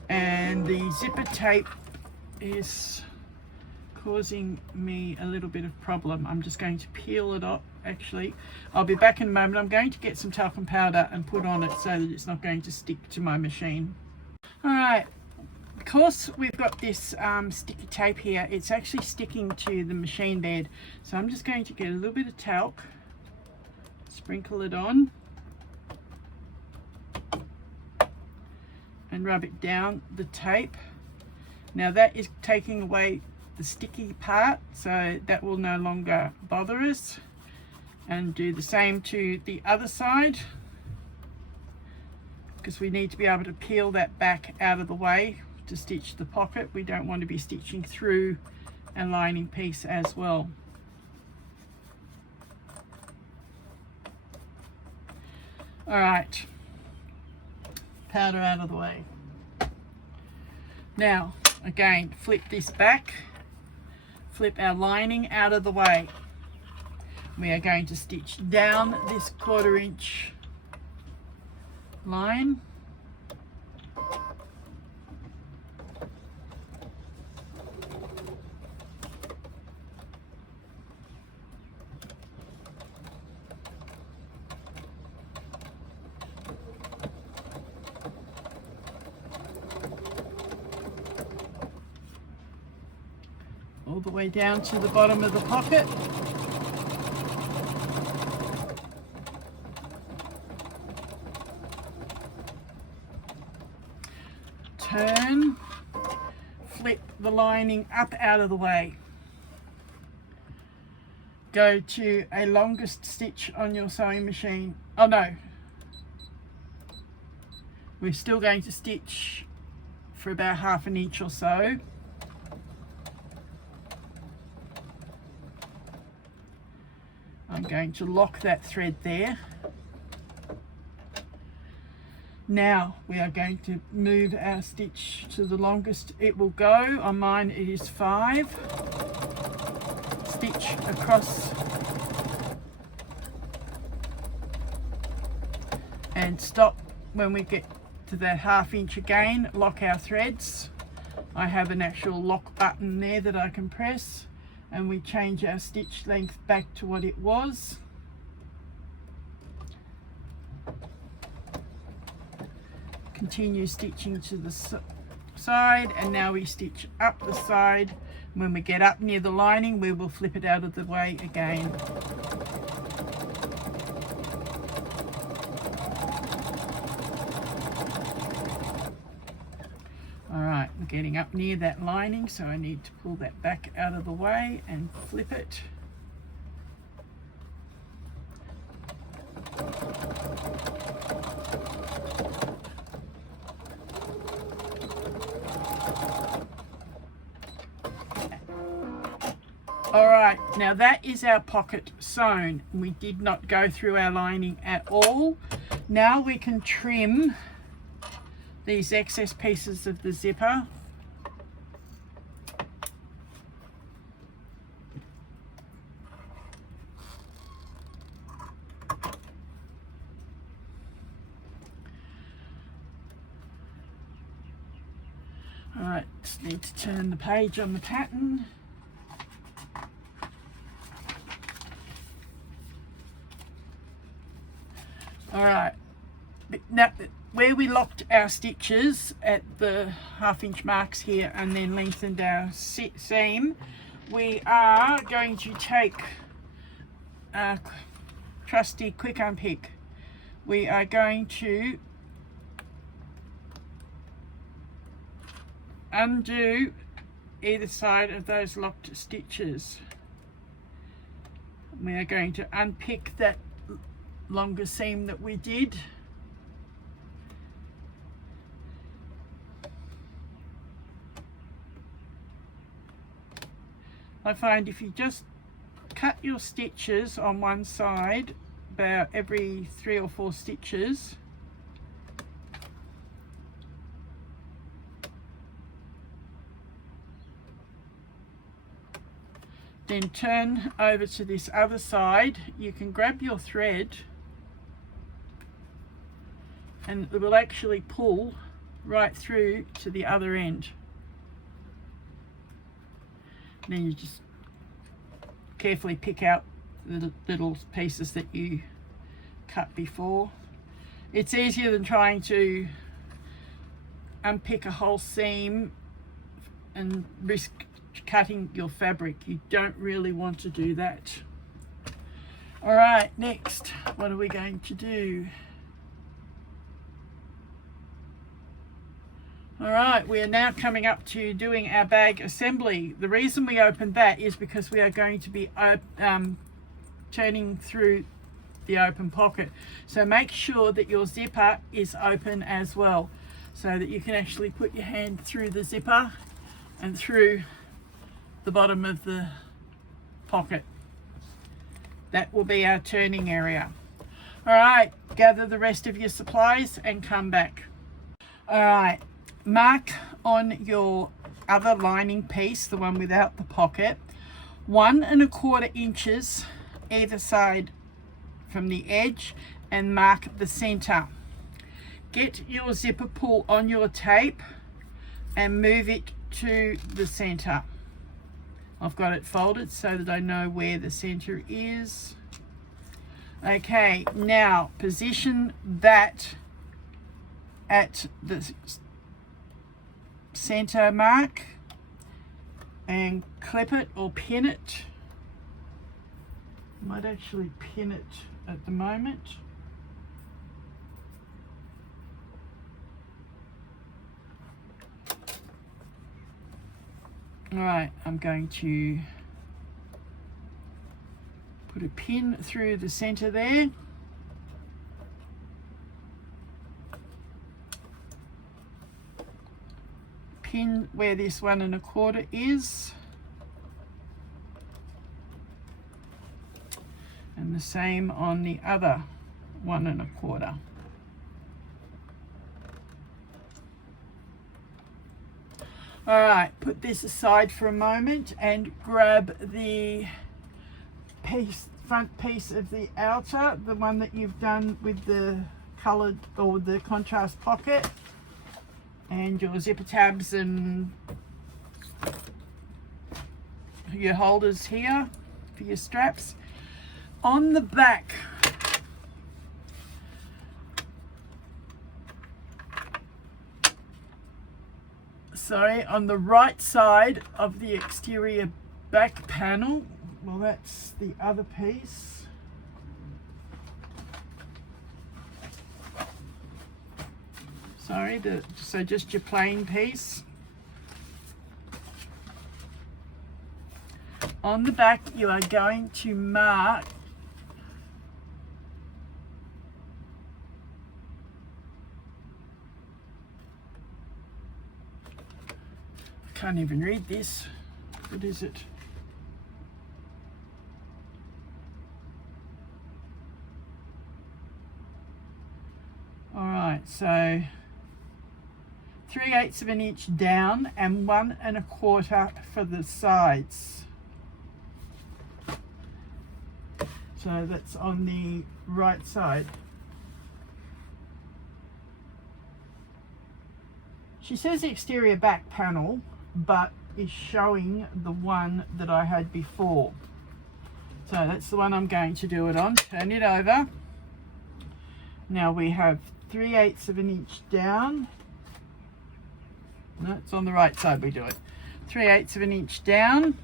And the zipper tape is causing me a little bit of problem. I'm just going to peel it off. Actually, I'll be back in a moment. I'm going to get some talcum powder and put on it so that it's not going to stick to my machine. All right, because we've got this sticky tape here, it's actually sticking to the machine bed. So I'm just going to get a little bit of talc Sprinkle it on and rub it down the tape. Now that is taking away the sticky part, so that will no longer bother us. And do the same to the other side, because we need to be able to peel that back out of the way to stitch the pocket. We don't want to be stitching through a lining piece as well. All right, powder out of the way. Now again, flip this back, flip our lining out of the way. We are going to stitch down this 1/4 inch line. All the way down to the bottom of the pocket. Turn, flip the lining up out of the way. Go to a longest stitch on your sewing machine. Oh no, we're still going to stitch for about 1/2 inch or so. I'm going to lock that thread there. Now we are going to move our stitch to the longest it will go. On mine it is 5. Stitch across and stop when we get to that 1/2 inch again. Lock our threads. I have an actual lock button there that I can press, and we change our stitch length back to what it was. Continue stitching to the side, and now we stitch up the side. When we get up near the lining, we will flip it out of the way again. Alright, I'm getting up near that lining, so I need to pull that back out of the way and flip it. Alright, now that is our pocket sewn. We did not go through our lining at all. Now we can trim these excess pieces of the zipper. Alright, just need to turn the page on the pattern. Alright, now where we locked our stitches at the 1/2 inch marks here and then lengthened our seam, we are going to take our trusty quick unpick. We are going to undo either side of those locked stitches. We are going to unpick that longer seam that we did. I find if you just cut your stitches on one side about every 3 or 4 stitches, then turn over to this other side, you can grab your thread and it will actually pull right through to the other end. And then you just carefully pick out the little pieces that you cut before. It's easier than trying to unpick a whole seam and risk cutting your fabric. You don't really want to do that. All right, next, what are we going to do? All right, we are now coming up to doing our bag assembly. The reason we opened that is because we are going to be turning through the open pocket. So make sure that your zipper is open as well, so that you can actually put your hand through the zipper and through the bottom of the pocket. That will be our turning area. All right, gather the rest of your supplies and come back. All right, mark on your other lining piece, the one without the pocket, 1 1/4 inches either side from the edge, and mark the center. Get your zipper pull on your tape and move it to the center. I've got it folded so that I know where the center is. Okay, now position that at the center mark and clip it or pin it. Might actually pin it at the moment. All right, I'm going to put a pin through the center there. Pin where this 1 1/4 is. And the same on the other 1 1/4. All right, put this aside for a moment and grab the front piece of the outer, the one that you've done with the coloured or the contrast pocket, and your zipper tabs and your holders here for your straps. On the back, on the right side of the exterior back panel, well, that's the other piece. So just your plain piece. On the back, you are going to mark can't even read this. What is it? All right, so 3/8 of an inch down and 1 1/4 for the sides. So that's on the right side. She says exterior back panel, but is showing the one that I had before. So that's the one I'm going to do it on. Turn it over. Now we have 3/8 of an inch down. No, it's on the right side we do it. 3/8 of an inch down.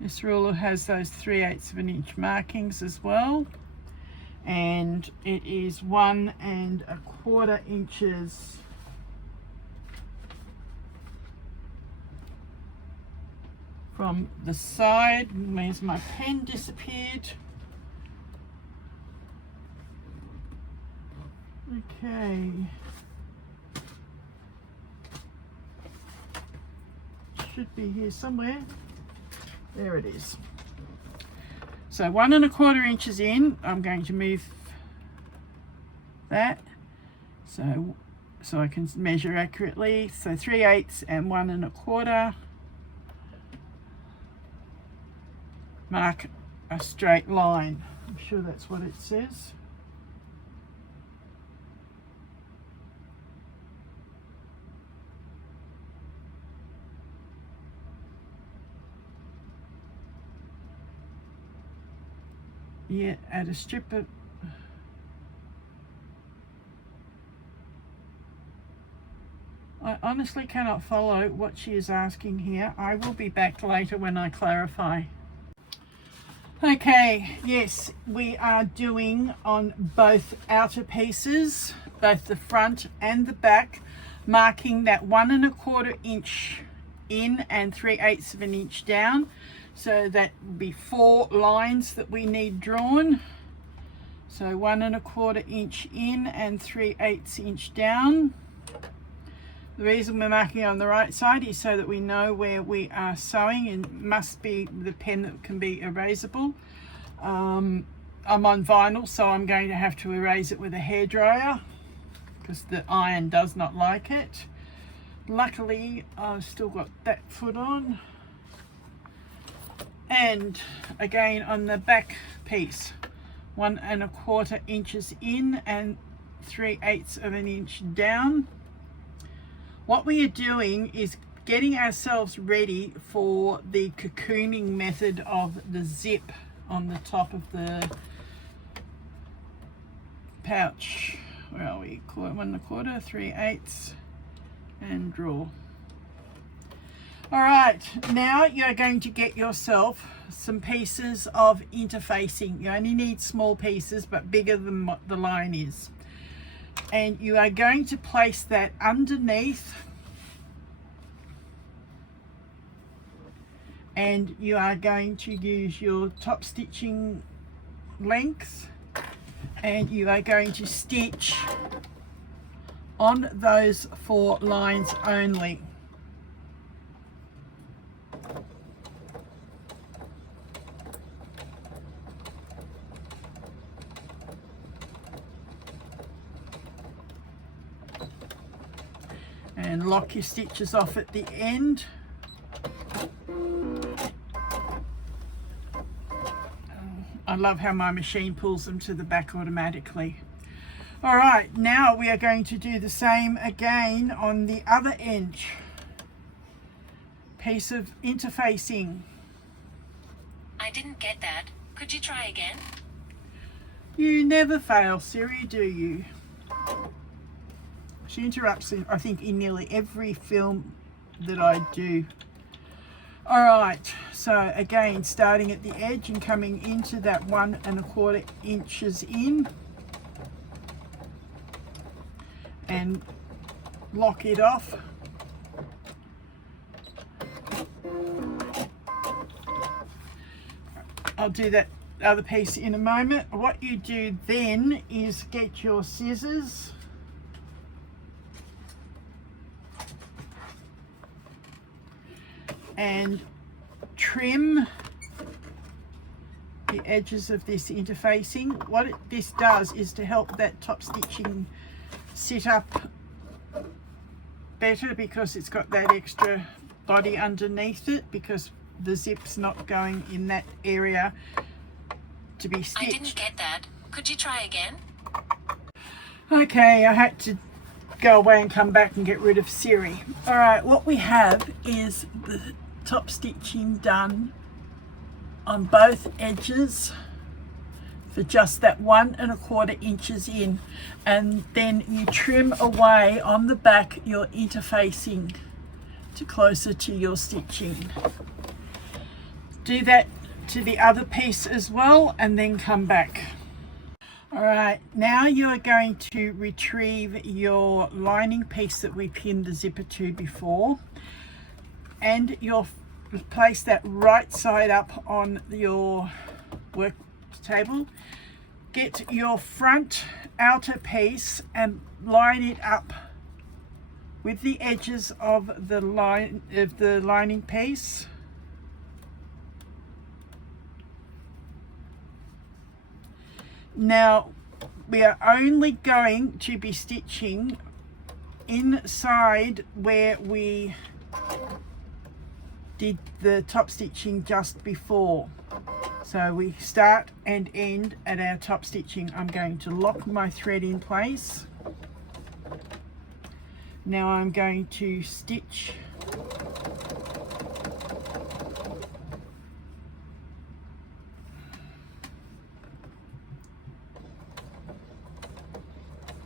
This ruler has those 3/8 of an inch markings as well. And it is 1 1/4 inches from the side. Where's my pen disappeared? Okay. Should be here somewhere. There it is. So 1 1/4 inches in, I'm going to move that so I can measure accurately. So 3/8 and 1 1/4. Mark a straight line. I'm sure that's what it says. Yeah, add a strip of I honestly cannot follow what she is asking here. I will be back later when I clarify. Okay, yes, we are doing on both outer pieces, both the front and the back, marking that 1 1/4 inch in and 3/8 of an inch down. So that will be 4 lines that we need drawn. So 1 1/4 inch in and 3/8 inch down. The reason we're marking on the right side is so that we know where we are sewing, and it must be the pen that can be erasable. I'm on vinyl, so I'm going to have to erase it with a hairdryer because the iron does not like it. Luckily, I've still got that foot on. And again on the back piece, 1 1/4 inches in and 3/8 of an inch down. What we are doing is getting ourselves ready for the cocooning method of the zip on the top of the pouch. Where are we? 1 1/4, 3/8, and draw. All right, now you're going to get yourself some pieces of interfacing. You only need small pieces, but bigger than what the line is. And you are going to place that underneath, and you are going to use your top stitching length, and you are going to stitch on those 4 lines only. And lock your stitches off at the end. I love how my machine pulls them to the back automatically. All right, now we are going to do the same again on the other edge. Piece of interfacing. I didn't get that. Could you try again? You never fail, Siri, do you? She interrupts, I think, in nearly every film that I do. All right, so again, starting at the edge and coming into that 1 1/4 inches in, and lock it off. I'll do that other piece in a moment. What you do then is get your scissors and trim the edges of this interfacing. What this does is to help that top stitching sit up better, because it's got that extra body underneath it, because the zip's not going in that area to be stitched. I didn't get that. Could you try again? Okay, I had to go away and come back and get rid of Siri. All right, what we have is the top stitching done on both edges for just that 1 1/4 inches in, and then you trim away on the back your interfacing to closer to your stitching. Do that to the other piece as well, and then come back. All right, now you are going to retrieve your lining piece that we pinned the zipper to before, and you'll place that right side up on your work table. Get your front outer piece and line it up with the edges of the lining piece. Now we are only going to be stitching inside where we did the top stitching just before. So we start and end at our top stitching. I'm going to lock my thread in place. Now I'm going to stitch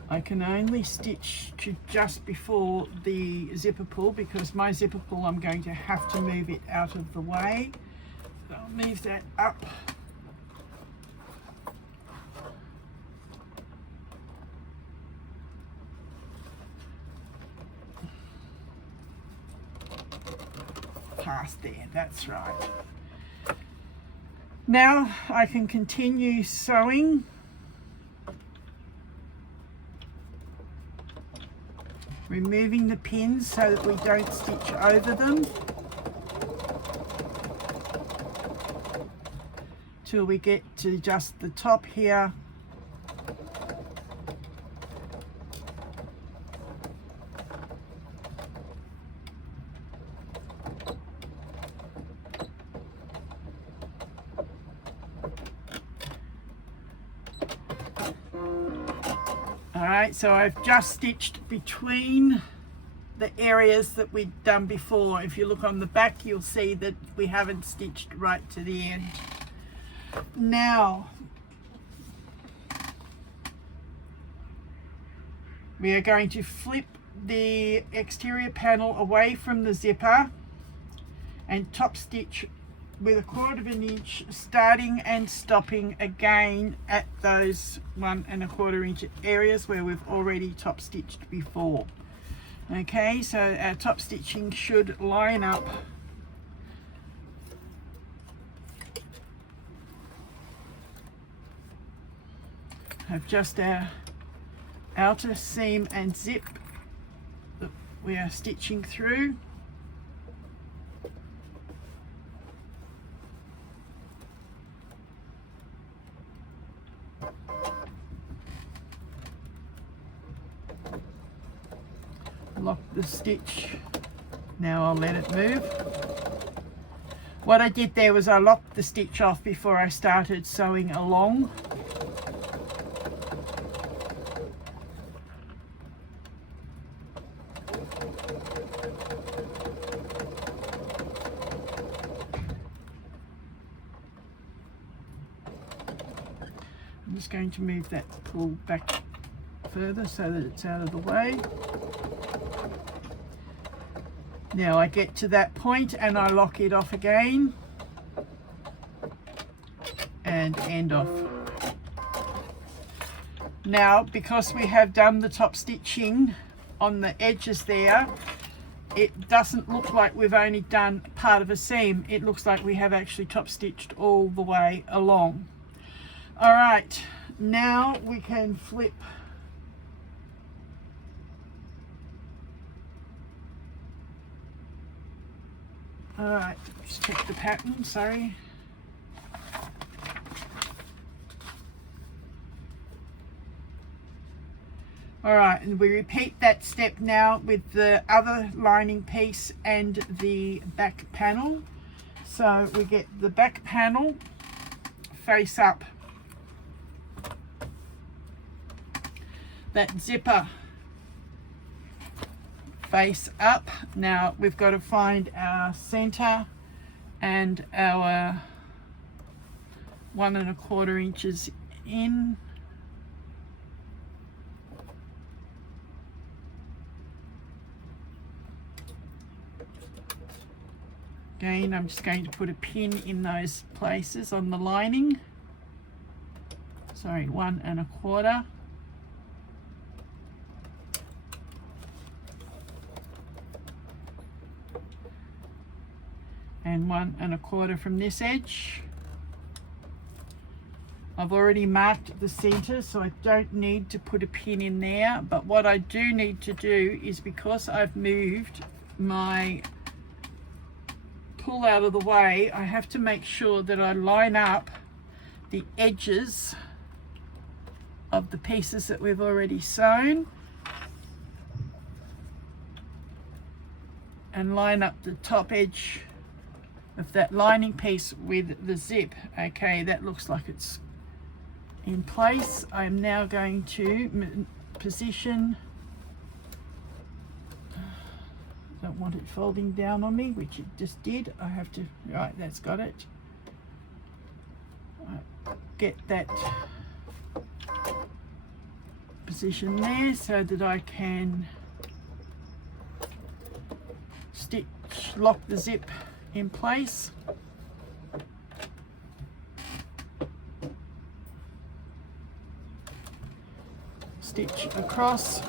I can only stitch to just before the zipper pull, because my zipper pull I'm going to have to move it out of the way. So I'll move that up past there, that's right. Now I can continue sewing. Removing the pins so that we don't stitch over them till we get to just the top here. Alright, so I've just stitched between the areas that we've done before. If you look on the back, you'll see that we haven't stitched right to the end. Now, we are going to flip the exterior panel away from the zipper and top stitch with 1/4 inch, starting and stopping again at those 1 1/4 inch areas where we've already top stitched before. Okay, so our top stitching should line up have just our outer seam and zip that we are stitching through. Lock the stitch. Now I'll let it move. What I did there was I locked the stitch off before I started sewing along. I'm just going to move that pull back further so that it's out of the way. Now I get to that point and I lock it off again and end off. Now, because we have done the top stitching on the edges there, it doesn't look like we've only done part of a seam. It looks like we have actually top stitched all the way along. All right, now we can flip all right, just check the pattern, sorry. All right, and we repeat that step now with the other lining piece and the back panel. So we get the back panel face up. That zipper face up. Now we've got to find our center and our 1 1/4 inches in. Again, I'm just going to put a pin in those places on the lining. Sorry, 1 1/4. And 1 1/4 from this edge. I've already marked the center, so I don't need to put a pin in there, but what I do need to do is, because I've moved my pull out of the way, I have to make sure that I line up the edges of the pieces that we've already sewn and line up the top edge of that lining piece with the zip. Okay, that looks like it's in place. I'm now going to position, don't want it folding down on me, which it just did. I have to, right, that's got it. Get that position there so that I can stitch, lock the zip in place. Stitch across.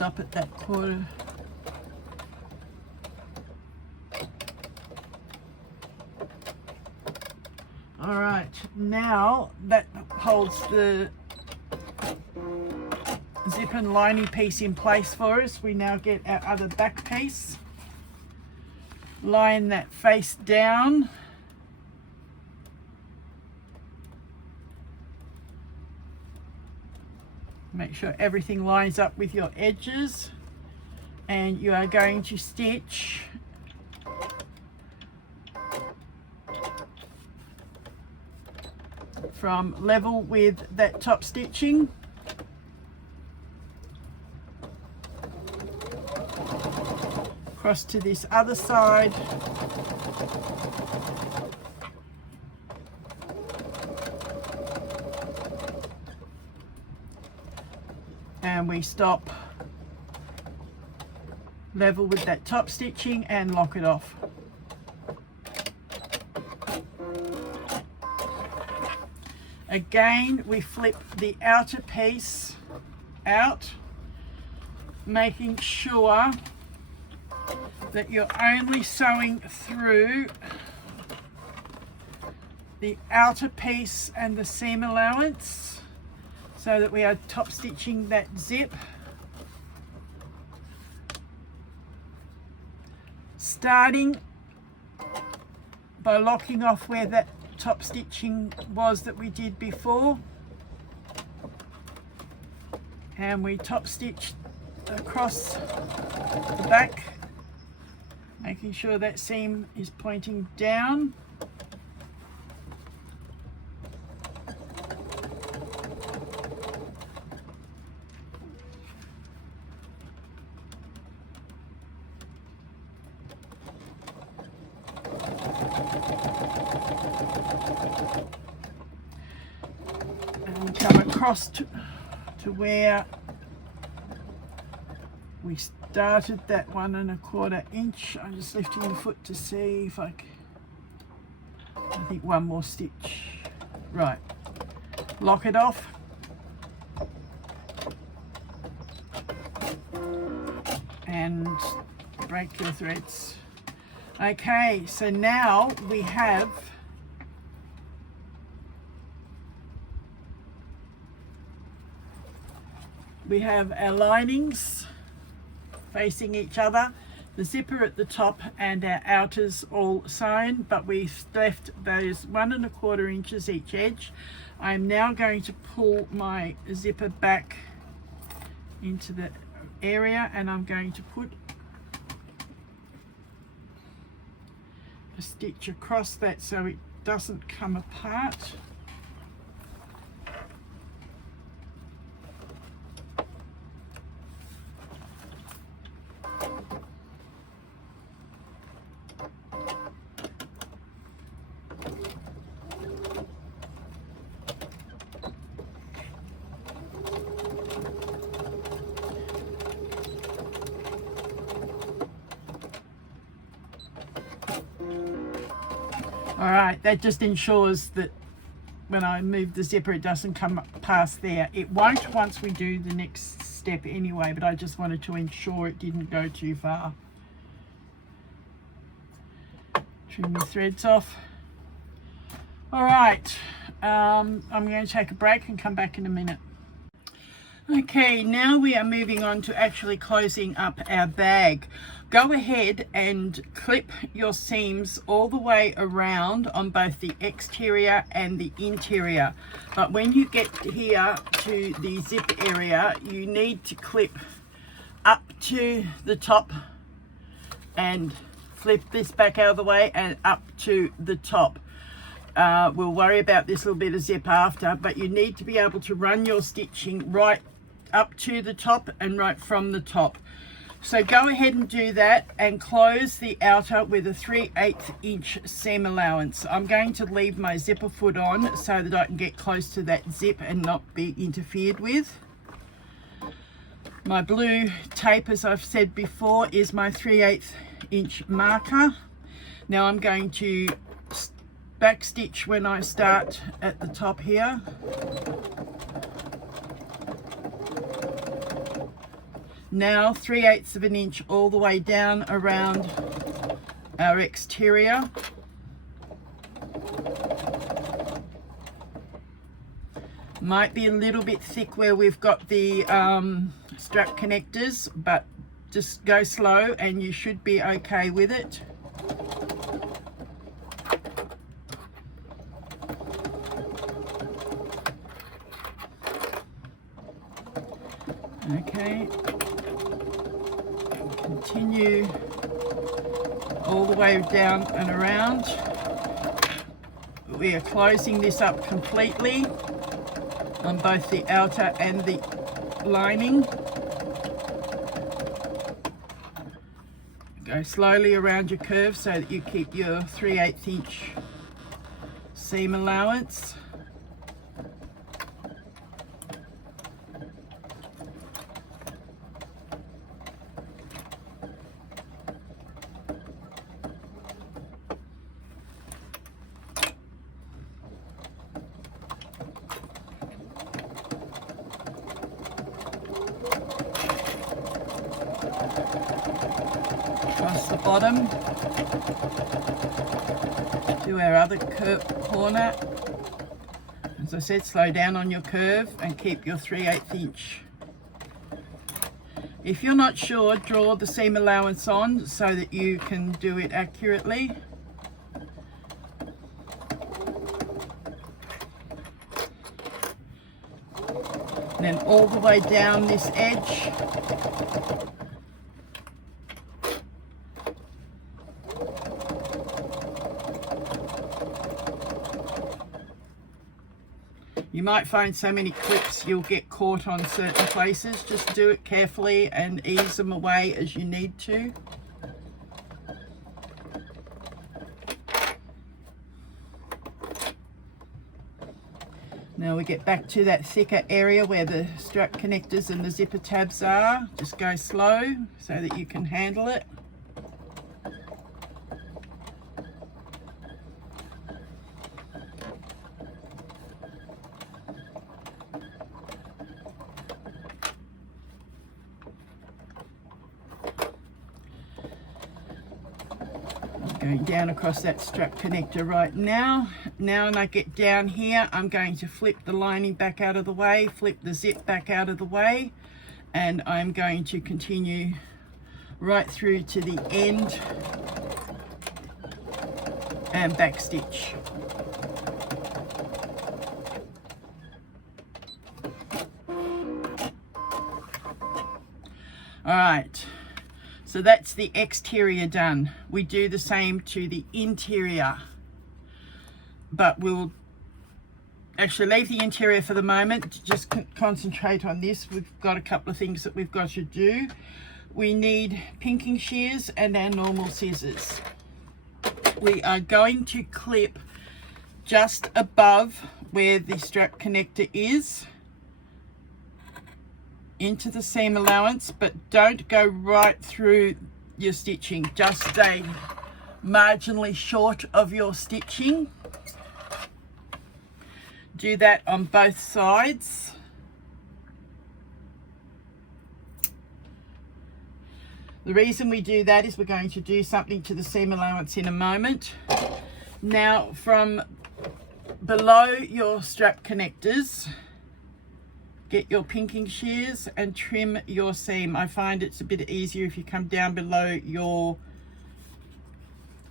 stop at that quarter. All right, now that holds the zip and lining piece in place for us. We now get our other back piece, line that face down, make sure everything lines up with your edges, and you are going to stitch from level with that top stitching across to this other side, and we stop level with that top stitching and lock it off. Again, we flip the outer piece out, making sure that you're only sewing through the outer piece and the seam allowance, so that we are top stitching that zip. Starting by locking off where that top stitching was that we did before, and we top stitch across the back, making sure that seam is pointing down. And come across to where we started that 1 1/4 inch. I'm just lifting the foot to see if I think one more stitch. Right, lock it off. And break your threads. Okay, so now we have our linings facing each other, the zipper at the top and our outers all sewn, but we've left those 1 1/4 inches each edge. I'm now going to pull my zipper back into the area, and I'm going to put a stitch across that so it doesn't come apart. Alright, that just ensures that when I move the zipper it doesn't come past there. It won't once we do the next step anyway, but I just wanted to ensure it didn't go too far. Trim the threads off. Alright, I'm going to take a break and come back in a minute. Okay, now we are moving on to actually closing up our bag. Go ahead and clip your seams all the way around on both the exterior and the interior. But when you get here to the zip area, you need to clip up to the top and flip this back out of the way and up to the top. We'll worry about this little bit of zip after, but you need to be able to run your stitching right up to the top and right from the top. So go ahead and do that and close the outer with a 3/8 inch seam allowance. I'm going to leave my zipper foot on so that I can get close to that zip and not be interfered with. My blue tape, as I've said before, is my 3/8 inch marker. Now I'm going to back stitch when I start at the top here. Now 3/8 of an inch all the way down around our exterior. Might be a little bit thick where we've got the strap connectors, but just go slow and you should be okay with it. Okay, continue all the way down and around. We are closing this up completely on both the outer and the lining. Go slowly around your curve so that you keep your 3/8 inch seam allowance. Across the bottom to our other corner. As I said, slow down on your curve and keep your 3/8 inch. If you're not sure, draw the seam allowance on so that you can do it accurately. And then all the way down this edge. You might find so many clips you'll get caught on certain places. Just do it carefully and ease them away as you need to. Now we get back to that thicker area where the strap connectors and the zipper tabs are. Just go slow so that you can handle it. Going down across that strap connector right now. Now when I get down here, I'm going to flip the lining back out of the way, flip the zip back out of the way, and I'm going to continue right through to the end and back stitch. All right. So that's the exterior done. We do the same to the interior, but we'll actually leave the interior for the moment. Just concentrate on this. We've got a couple of things that we've got to do. We need pinking shears and our normal scissors. We are going to clip just above where the strap connector is into the seam allowance, but don't go right through your stitching. Just stay marginally short of your stitching. Do that on both sides. The reason we do that is we're going to do something to the seam allowance in a moment. Now from below your strap connectors, get your pinking shears and trim your seam. I find it's a bit easier if you come down below your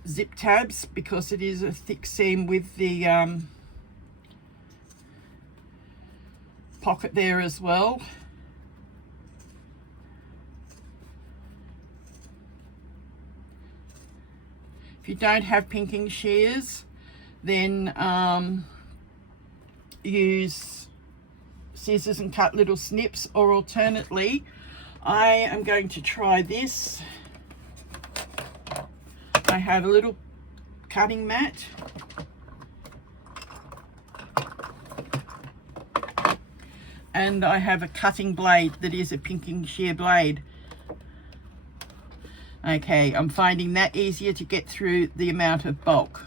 zip tabs because it is a thick seam with the pocket there as well. If you don't have pinking shears, then use scissors and cut little snips, or alternately I am going to try this. I have a little cutting mat and I have a cutting blade that is a pinking shear blade. Okay, I'm finding that easier to get through the amount of bulk.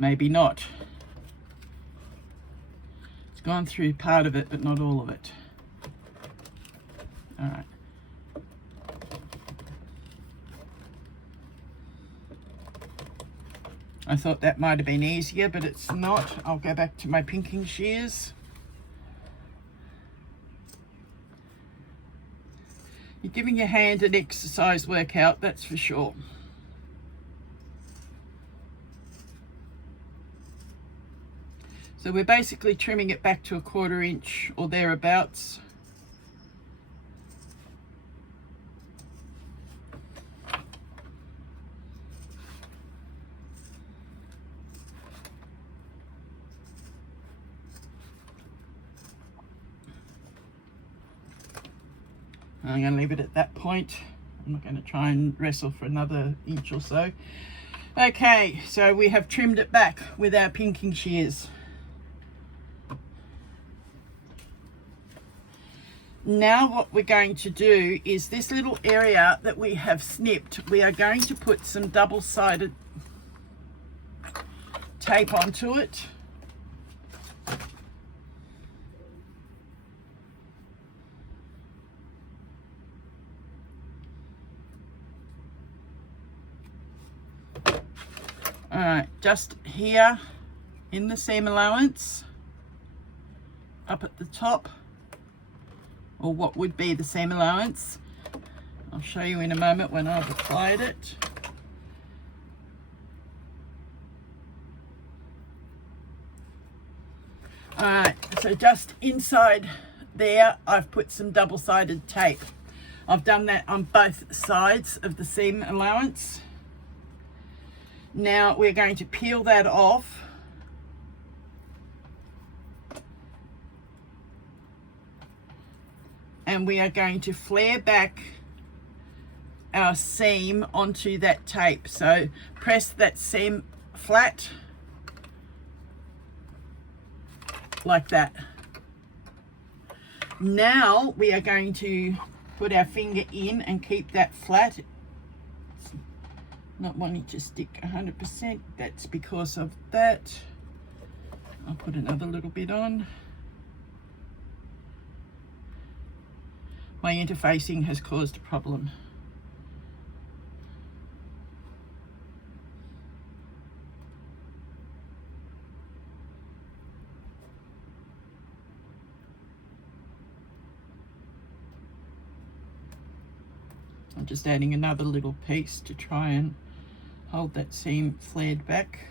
maybe not. It's gone through part of it, but not all of it. All right. I thought that might have been easier, but it's not. I'll go back to my pinking shears. You're giving your hand an exercise workout, that's for sure. So we're basically trimming it back to a 1/4 inch or thereabouts. I'm going to leave it at that point. I'm not going to try and wrestle for another inch or so. Okay, so we have trimmed it back with our pinking shears. Now what we're going to do is this little area that we have snipped, we are going to put some double-sided tape onto it. Alright, just here in the seam allowance, up at the top, or what would be the seam allowance. I'll show you in a moment when I've applied it. Alright, so just inside there I've put some double-sided tape. I've done that on both sides of the seam allowance. Now we're going to peel that off. And we are going to flare back our seam onto that tape. So press that seam flat like that. Now we are going to put our finger in and keep that flat. It's not wanting to stick 100%. That's because of that. I'll put another little bit on. My interfacing has caused a problem. I'm just adding another little piece to try and hold that seam flared back,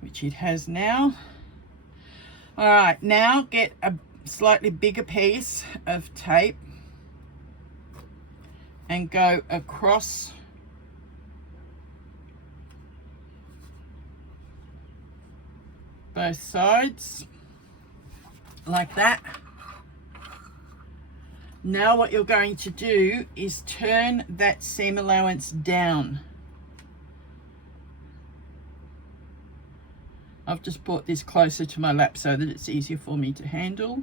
which it has now. All right, now get a slightly bigger piece of tape and go across both sides like that. Now what you're going to do is turn that seam allowance down. I've just brought this closer to my lap so that it's easier for me to handle.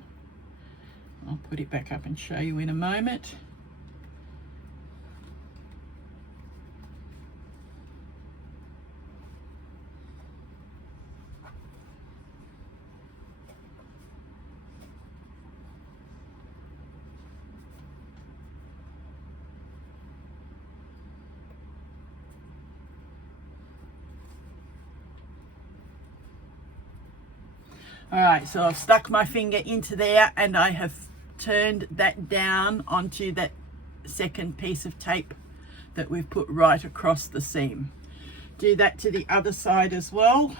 I'll put it back up and show you in a moment. All right, so I've stuck my finger into there and I have turned that down onto that second piece of tape that we've put right across the seam. Do that to the other side as well.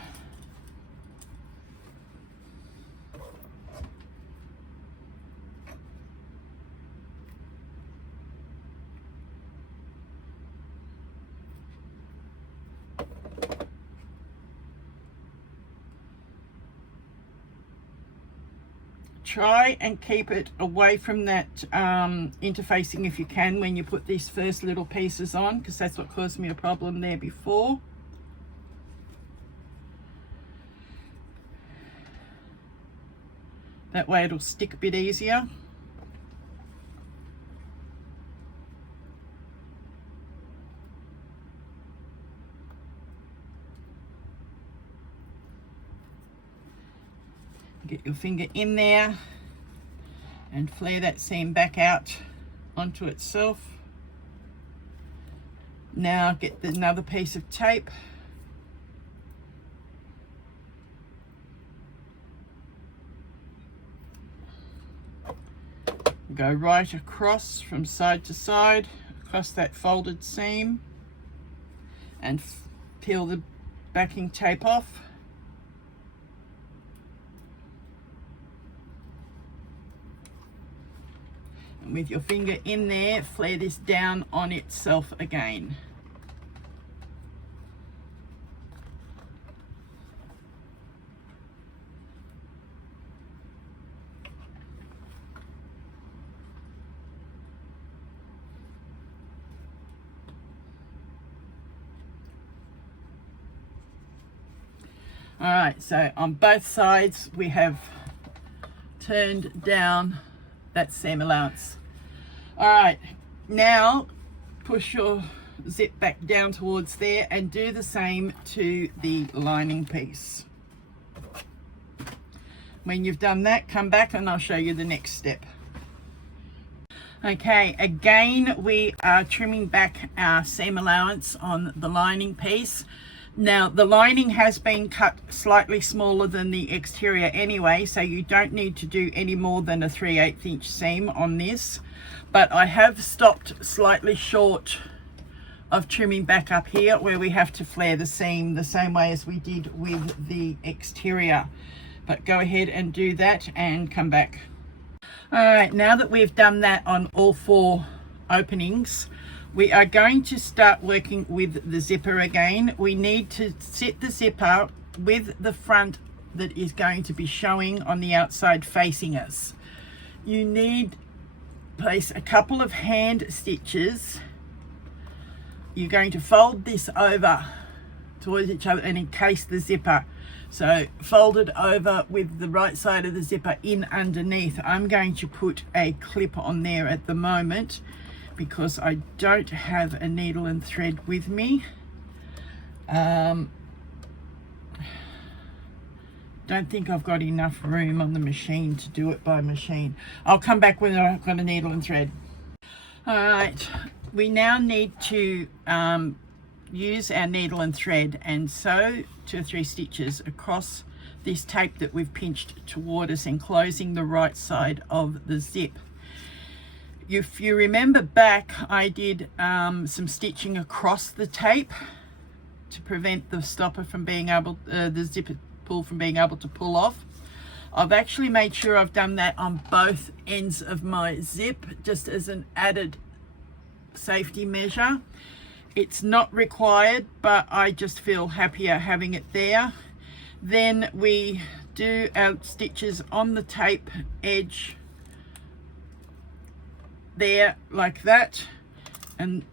Try and keep it away from that interfacing if you can when you put these first little pieces on, because that's what caused me a problem there before. That way it'll stick a bit easier. Get your finger in there and flare that seam back out onto itself. Now get another piece of tape. Go right across from side to side, across that folded seam, and peel the backing tape off. And with your finger in there, flare this down on itself again. All right, so on both sides we have turned down that seam allowance. All right, now push your zip back down towards there and do the same to the lining piece. When you've done that, come back and I'll show you the next step. Okay, again we are trimming back our seam allowance on the lining piece. Now the lining has been cut slightly smaller than the exterior anyway, so you don't need to do any more than a 3/8 inch seam on this, but I have stopped slightly short of trimming back up here where we have to flare the seam the same way as we did with the exterior. But go ahead and do that and come back. All right, now that we've done that on all 4 openings, we are going to start working with the zipper again. We need to set the zipper with the front that is going to be showing on the outside facing us. You need to place a couple of hand stitches. You're going to fold this over towards each other and encase the zipper. So fold it over with the right side of the zipper in underneath. I'm going to put a clip on there at the moment because I don't have a needle and thread with me. Don't think I've got enough room on the machine to do it by machine. I'll come back when I've got a needle and thread. All right, we now need to use our needle and thread and sew 2 or 3 stitches across this tape that we've pinched toward us, enclosing the right side of the zip. If you remember back, I did some stitching across the tape to prevent the stopper from being able, the zipper pull from being able to pull off. I've actually made sure I've done that on both ends of my zip, just as an added safety measure. It's not required, but I just feel happier having it there. Then we do our stitches on the tape edge there like that and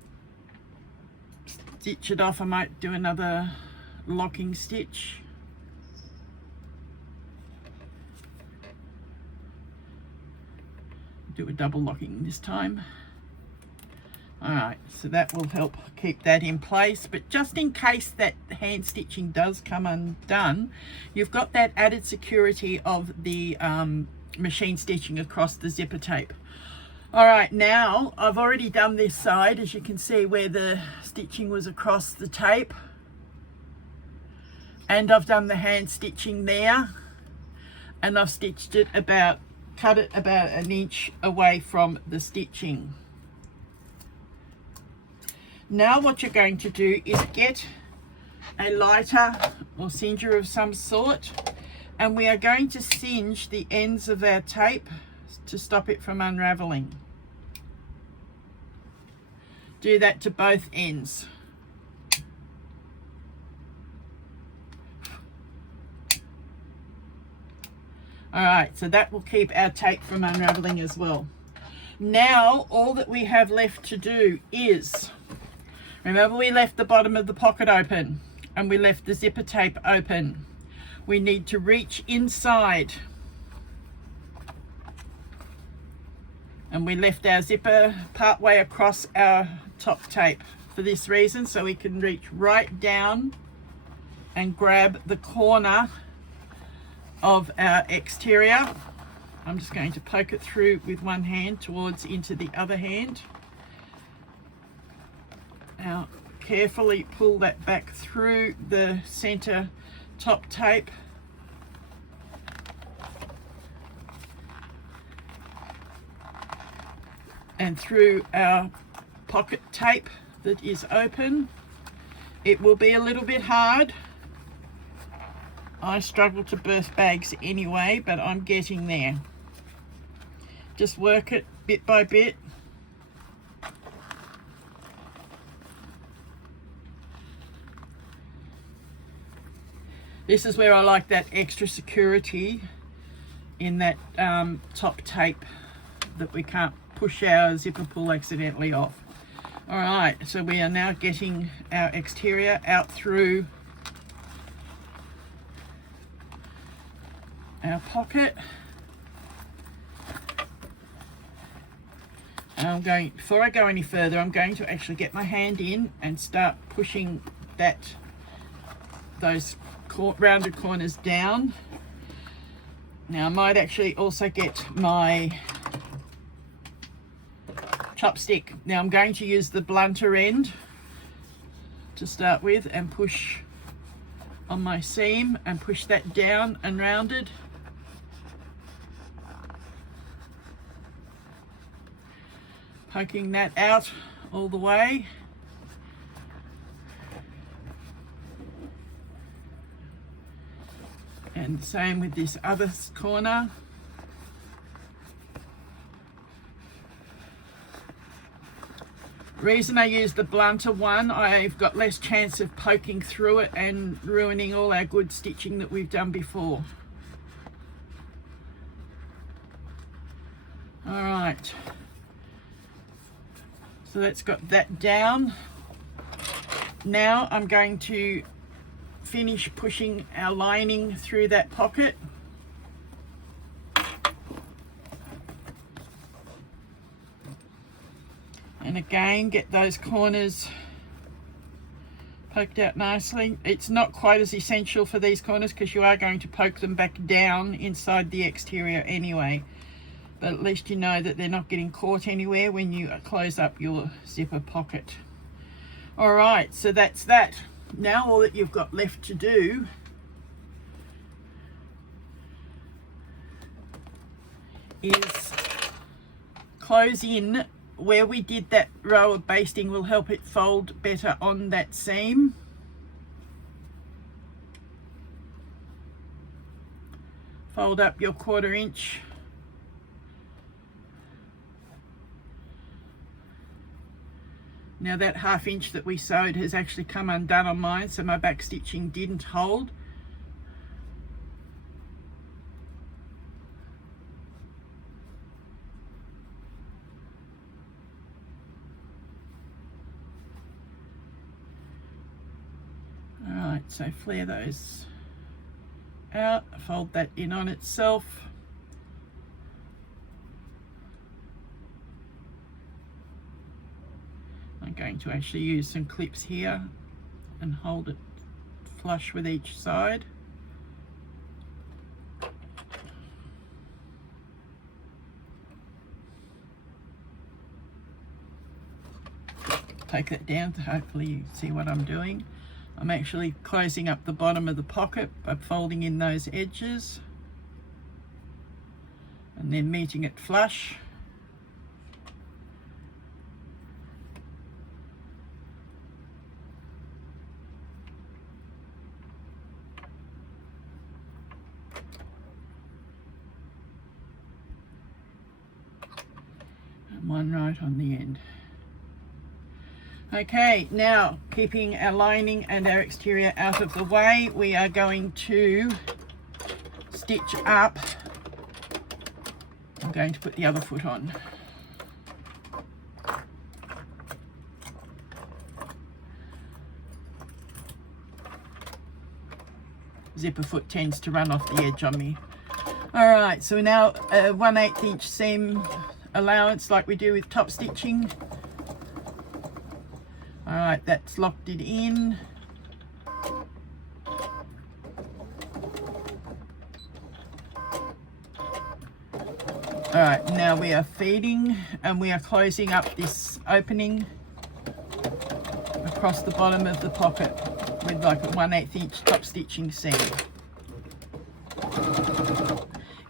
stitch it off. I might do another locking stitch. Do a double locking this time. All right, so that will help keep that in place, but just in case that hand stitching does come undone, you've got that added security of the machine stitching across the zipper tape. All right, now I've already done this side, as you can see, where the stitching was across the tape, and I've done the hand stitching there, and I've stitched it about, cut it about 1 inch away from the stitching. Now what you're going to do is get a lighter or singer of some sort, and we are going to singe the ends of our tape to stop it from unraveling. Do that to both ends. All right, so that will keep our tape from unraveling as well. Now all that we have left to do is, remember we left the bottom of the pocket open and we left the zipper tape open. We need to reach inside, and we left our zipper part way across our top tape for this reason, so we can reach right down and grab the corner of our exterior. I'm just going to poke it through with one hand towards into the other hand. Now carefully pull that back through the center top tape. And through our pocket tape that is open. It will be a little bit hard. I struggle to birth bags anyway, but I'm getting there. Just work it bit by bit. This is where I like that extra security in that top tape, that we can't push our zipper pull accidentally off. All right, so we are now getting our exterior out through our pocket. And I'm going, before I go any further, I'm going to actually get my hand in and start pushing those rounded corners down. Now I might actually also get my chopstick. Now I'm going to use the blunter end to start with and push on my seam and push that down and rounded. Poking that out all the way. And same with this other corner. Reason I use the blunter one, I've got less chance of poking through it and ruining all our good stitching that we've done before. All right, so that's got that down. Now I'm going to finish pushing our lining through that pocket. And again, get those corners poked out nicely. It's not quite as essential for these corners because you are going to poke them back down inside the exterior anyway. But at least you know that they're not getting caught anywhere when you close up your zipper pocket. All right, so that's that. Now all that you've got left to do is close in where we did that row of basting. Will help it fold better on that seam. Fold up your 1/4 inch. Now that 1/2 inch that we sewed has actually come undone on mine, so my back stitching didn't hold. Alright, so flare those out, fold that in on itself. I'm going to actually use some clips here and hold it flush with each side. Take that down to hopefully you see what I'm doing. I'm actually closing up the bottom of the pocket by folding in those edges and then meeting it flush. And one right on the end. Okay, now keeping our lining and our exterior out of the way, we are going to stitch up. I'm going to put the other foot on. Zipper foot tends to run off the edge on me. All right, so now 1/8 inch seam allowance like we do with top stitching. All right, that's locked it in. right, now we are feeding and we are closing up this opening across the bottom of the pocket with like a 1/8 inch top stitching seam.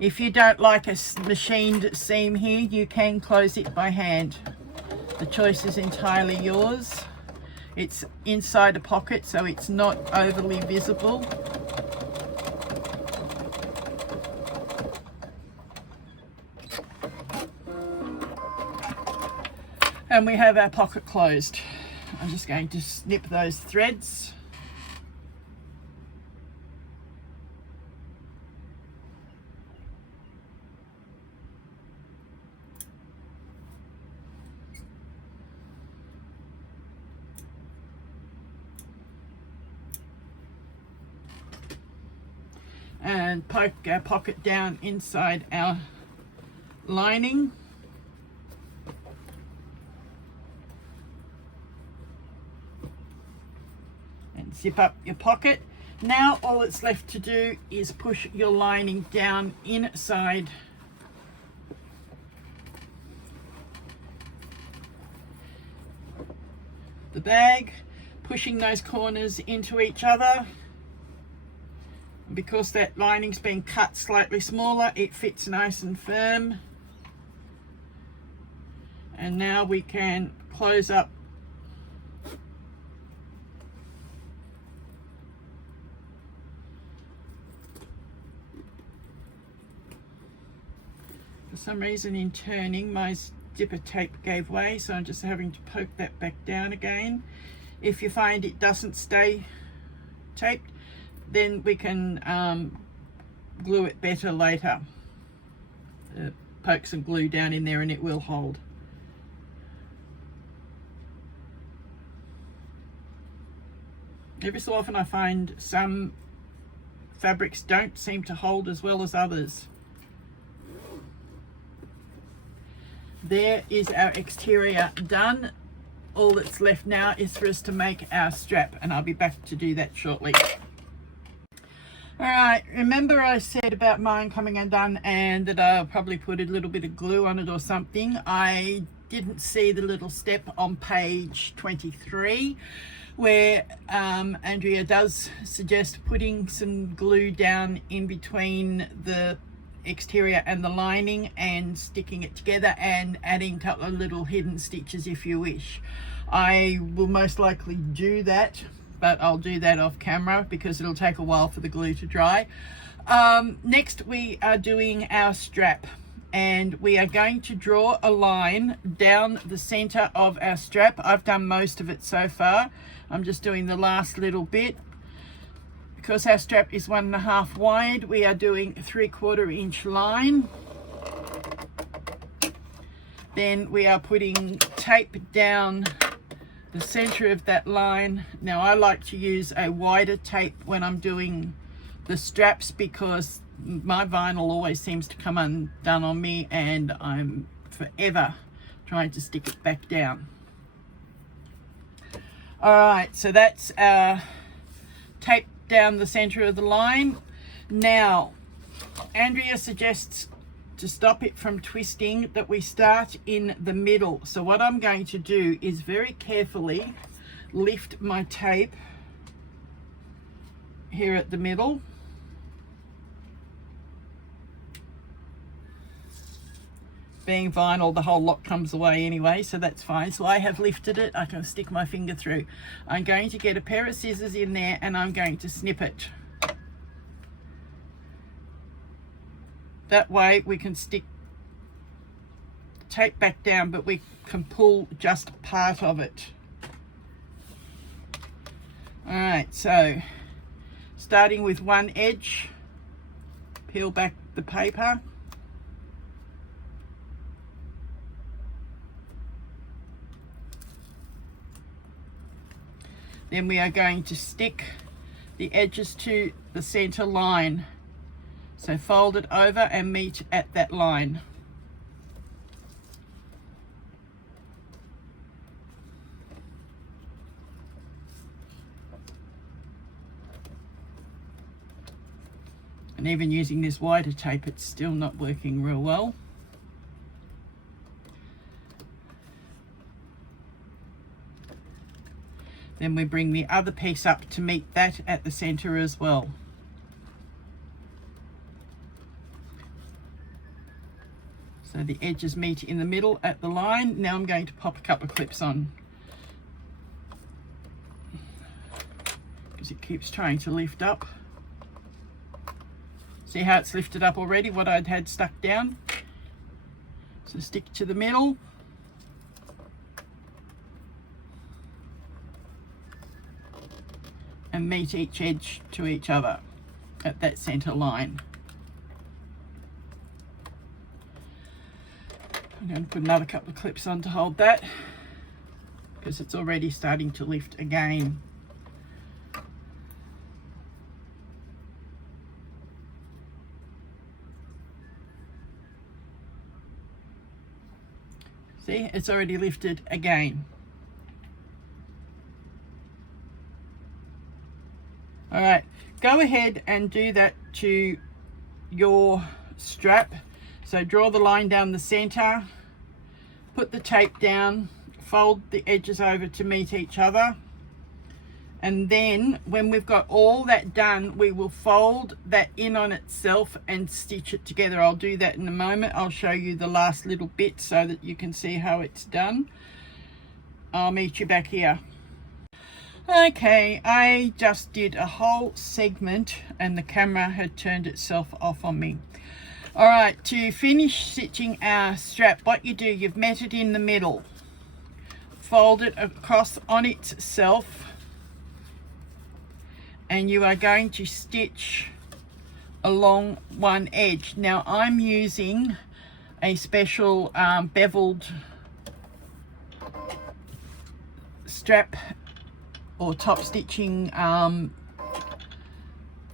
If you don't like a machined seam here, you can close it by hand. The choice is entirely yours. It's inside a pocket, so it's not overly visible. And we have our pocket closed. I'm just going to snip those threads. And poke our pocket down inside our lining. And zip up your pocket. Now all it's left to do is push your lining down inside the bag, pushing those corners into each other. Because that lining's been cut slightly smaller, it fits nice and firm. And now we can close up for some reason in turning my zipper tape gave way, so I'm just having to poke that back down again. If you find it doesn't stay taped, then we can glue it better later. Poke some glue down in there and it will hold. Every so often I find some fabrics don't seem to hold as well as others. There is our exterior done. All that's left now is for us to make our strap, and I'll be back to do that shortly. Alright, remember I said about mine coming undone and that I'll probably put a little bit of glue on it or something. I didn't see the little step on page 23 where Andrea does suggest putting some glue down in between the exterior and the lining and sticking it together and adding a couple of little hidden stitches if you wish. I will most likely do that, but I'll do that off camera because it'll take a while for the glue to dry. Next we are doing our strap, and we are going to draw a line down the center of our strap. I've done most of it so far. I'm just doing the last little bit. Because our strap is 1.5 wide, we are doing a 3/4 inch line. Then we are putting tape down the center of that line. Now I like to use a wider tape when I'm doing the straps because my vinyl always seems to come undone on me and I'm forever trying to stick it back down. Alright, so that's our tape down the center of the line. Now Andrea suggests to stop it from twisting that we start in the middle. So what I'm going to do is very carefully lift my tape here at the middle. Being vinyl, the whole lot comes away anyway, so that's fine. So I have lifted it. I can stick my finger through. I'm going to get a pair of scissors in there and I'm going to snip it. That way we can stick tape back down, but we can pull just part of it. Alright, so starting with one edge, peel back the paper. Then we are going to stick the edges to the center line. So fold it over and meet at that line. And even using this wider tape, it's still not working real well. Then we bring the other piece up to meet that at the center as well. So the edges meet in the middle at the line. Now I'm going to pop a couple of clips on, because it keeps trying to lift up. See how it's lifted up already, what I'd had stuck down? So stick to the middle. And meet each edge to each other at that center line. I'm going to put another couple of clips on to hold that, because it's already starting to lift again. See, it's already lifted again. All right, go ahead and do that to your strap. So draw the line down the center, put the tape down, fold the edges over to meet each other, and then when we've got all that done, we will fold that in on itself and stitch it together. I'll do that in a moment. I'll show you the last little bit so that you can see how it's done. I'll meet you back here. Okay, I just did a whole segment and the camera had turned itself off on me. All right, to finish stitching our strap, what you do, you've met it in the middle, fold it across on itself, and you are going to stitch along one edge. Now I'm using a special beveled strap or top stitching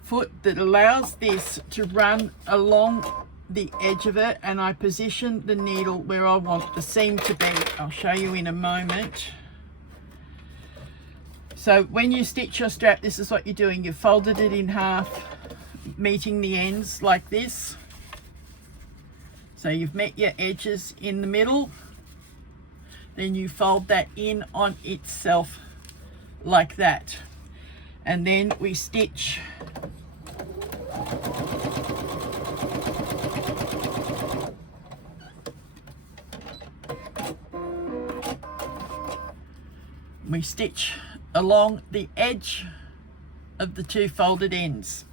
foot that allows this to run along the edge of it, and I position the needle where I want the seam to be. I'll show you in a moment. So when you stitch your strap, this is what you're doing. You've folded it in half, meeting the ends like this. So you've met your edges in the middle, then you fold that in on itself like that, and then we stitch along the edge of the two folded ends.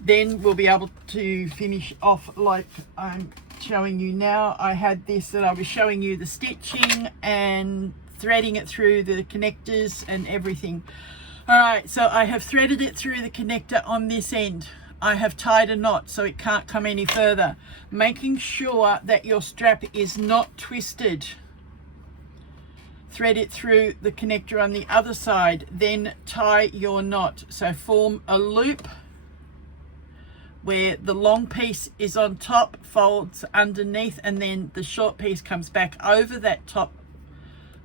Then we'll be able to finish off like I'm showing you now. I had this that I was showing you the stitching and threading it through the connectors and everything. All right, so I have threaded it through the connector on this end. I have tied a knot so it can't come any further, making sure that your strap is not twisted. Thread it through the connector on the other side, then tie your knot. So form a loop where the long piece is on top, folds underneath, and then the short piece comes back over that top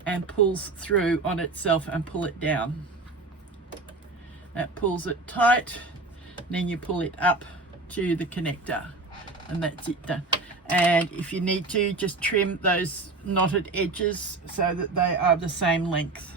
and pulls through on itself, and pull it down. That pulls it tight, then you pull it up to the connector, and that's it done. And if you need to, just trim those knotted edges so that they are the same length.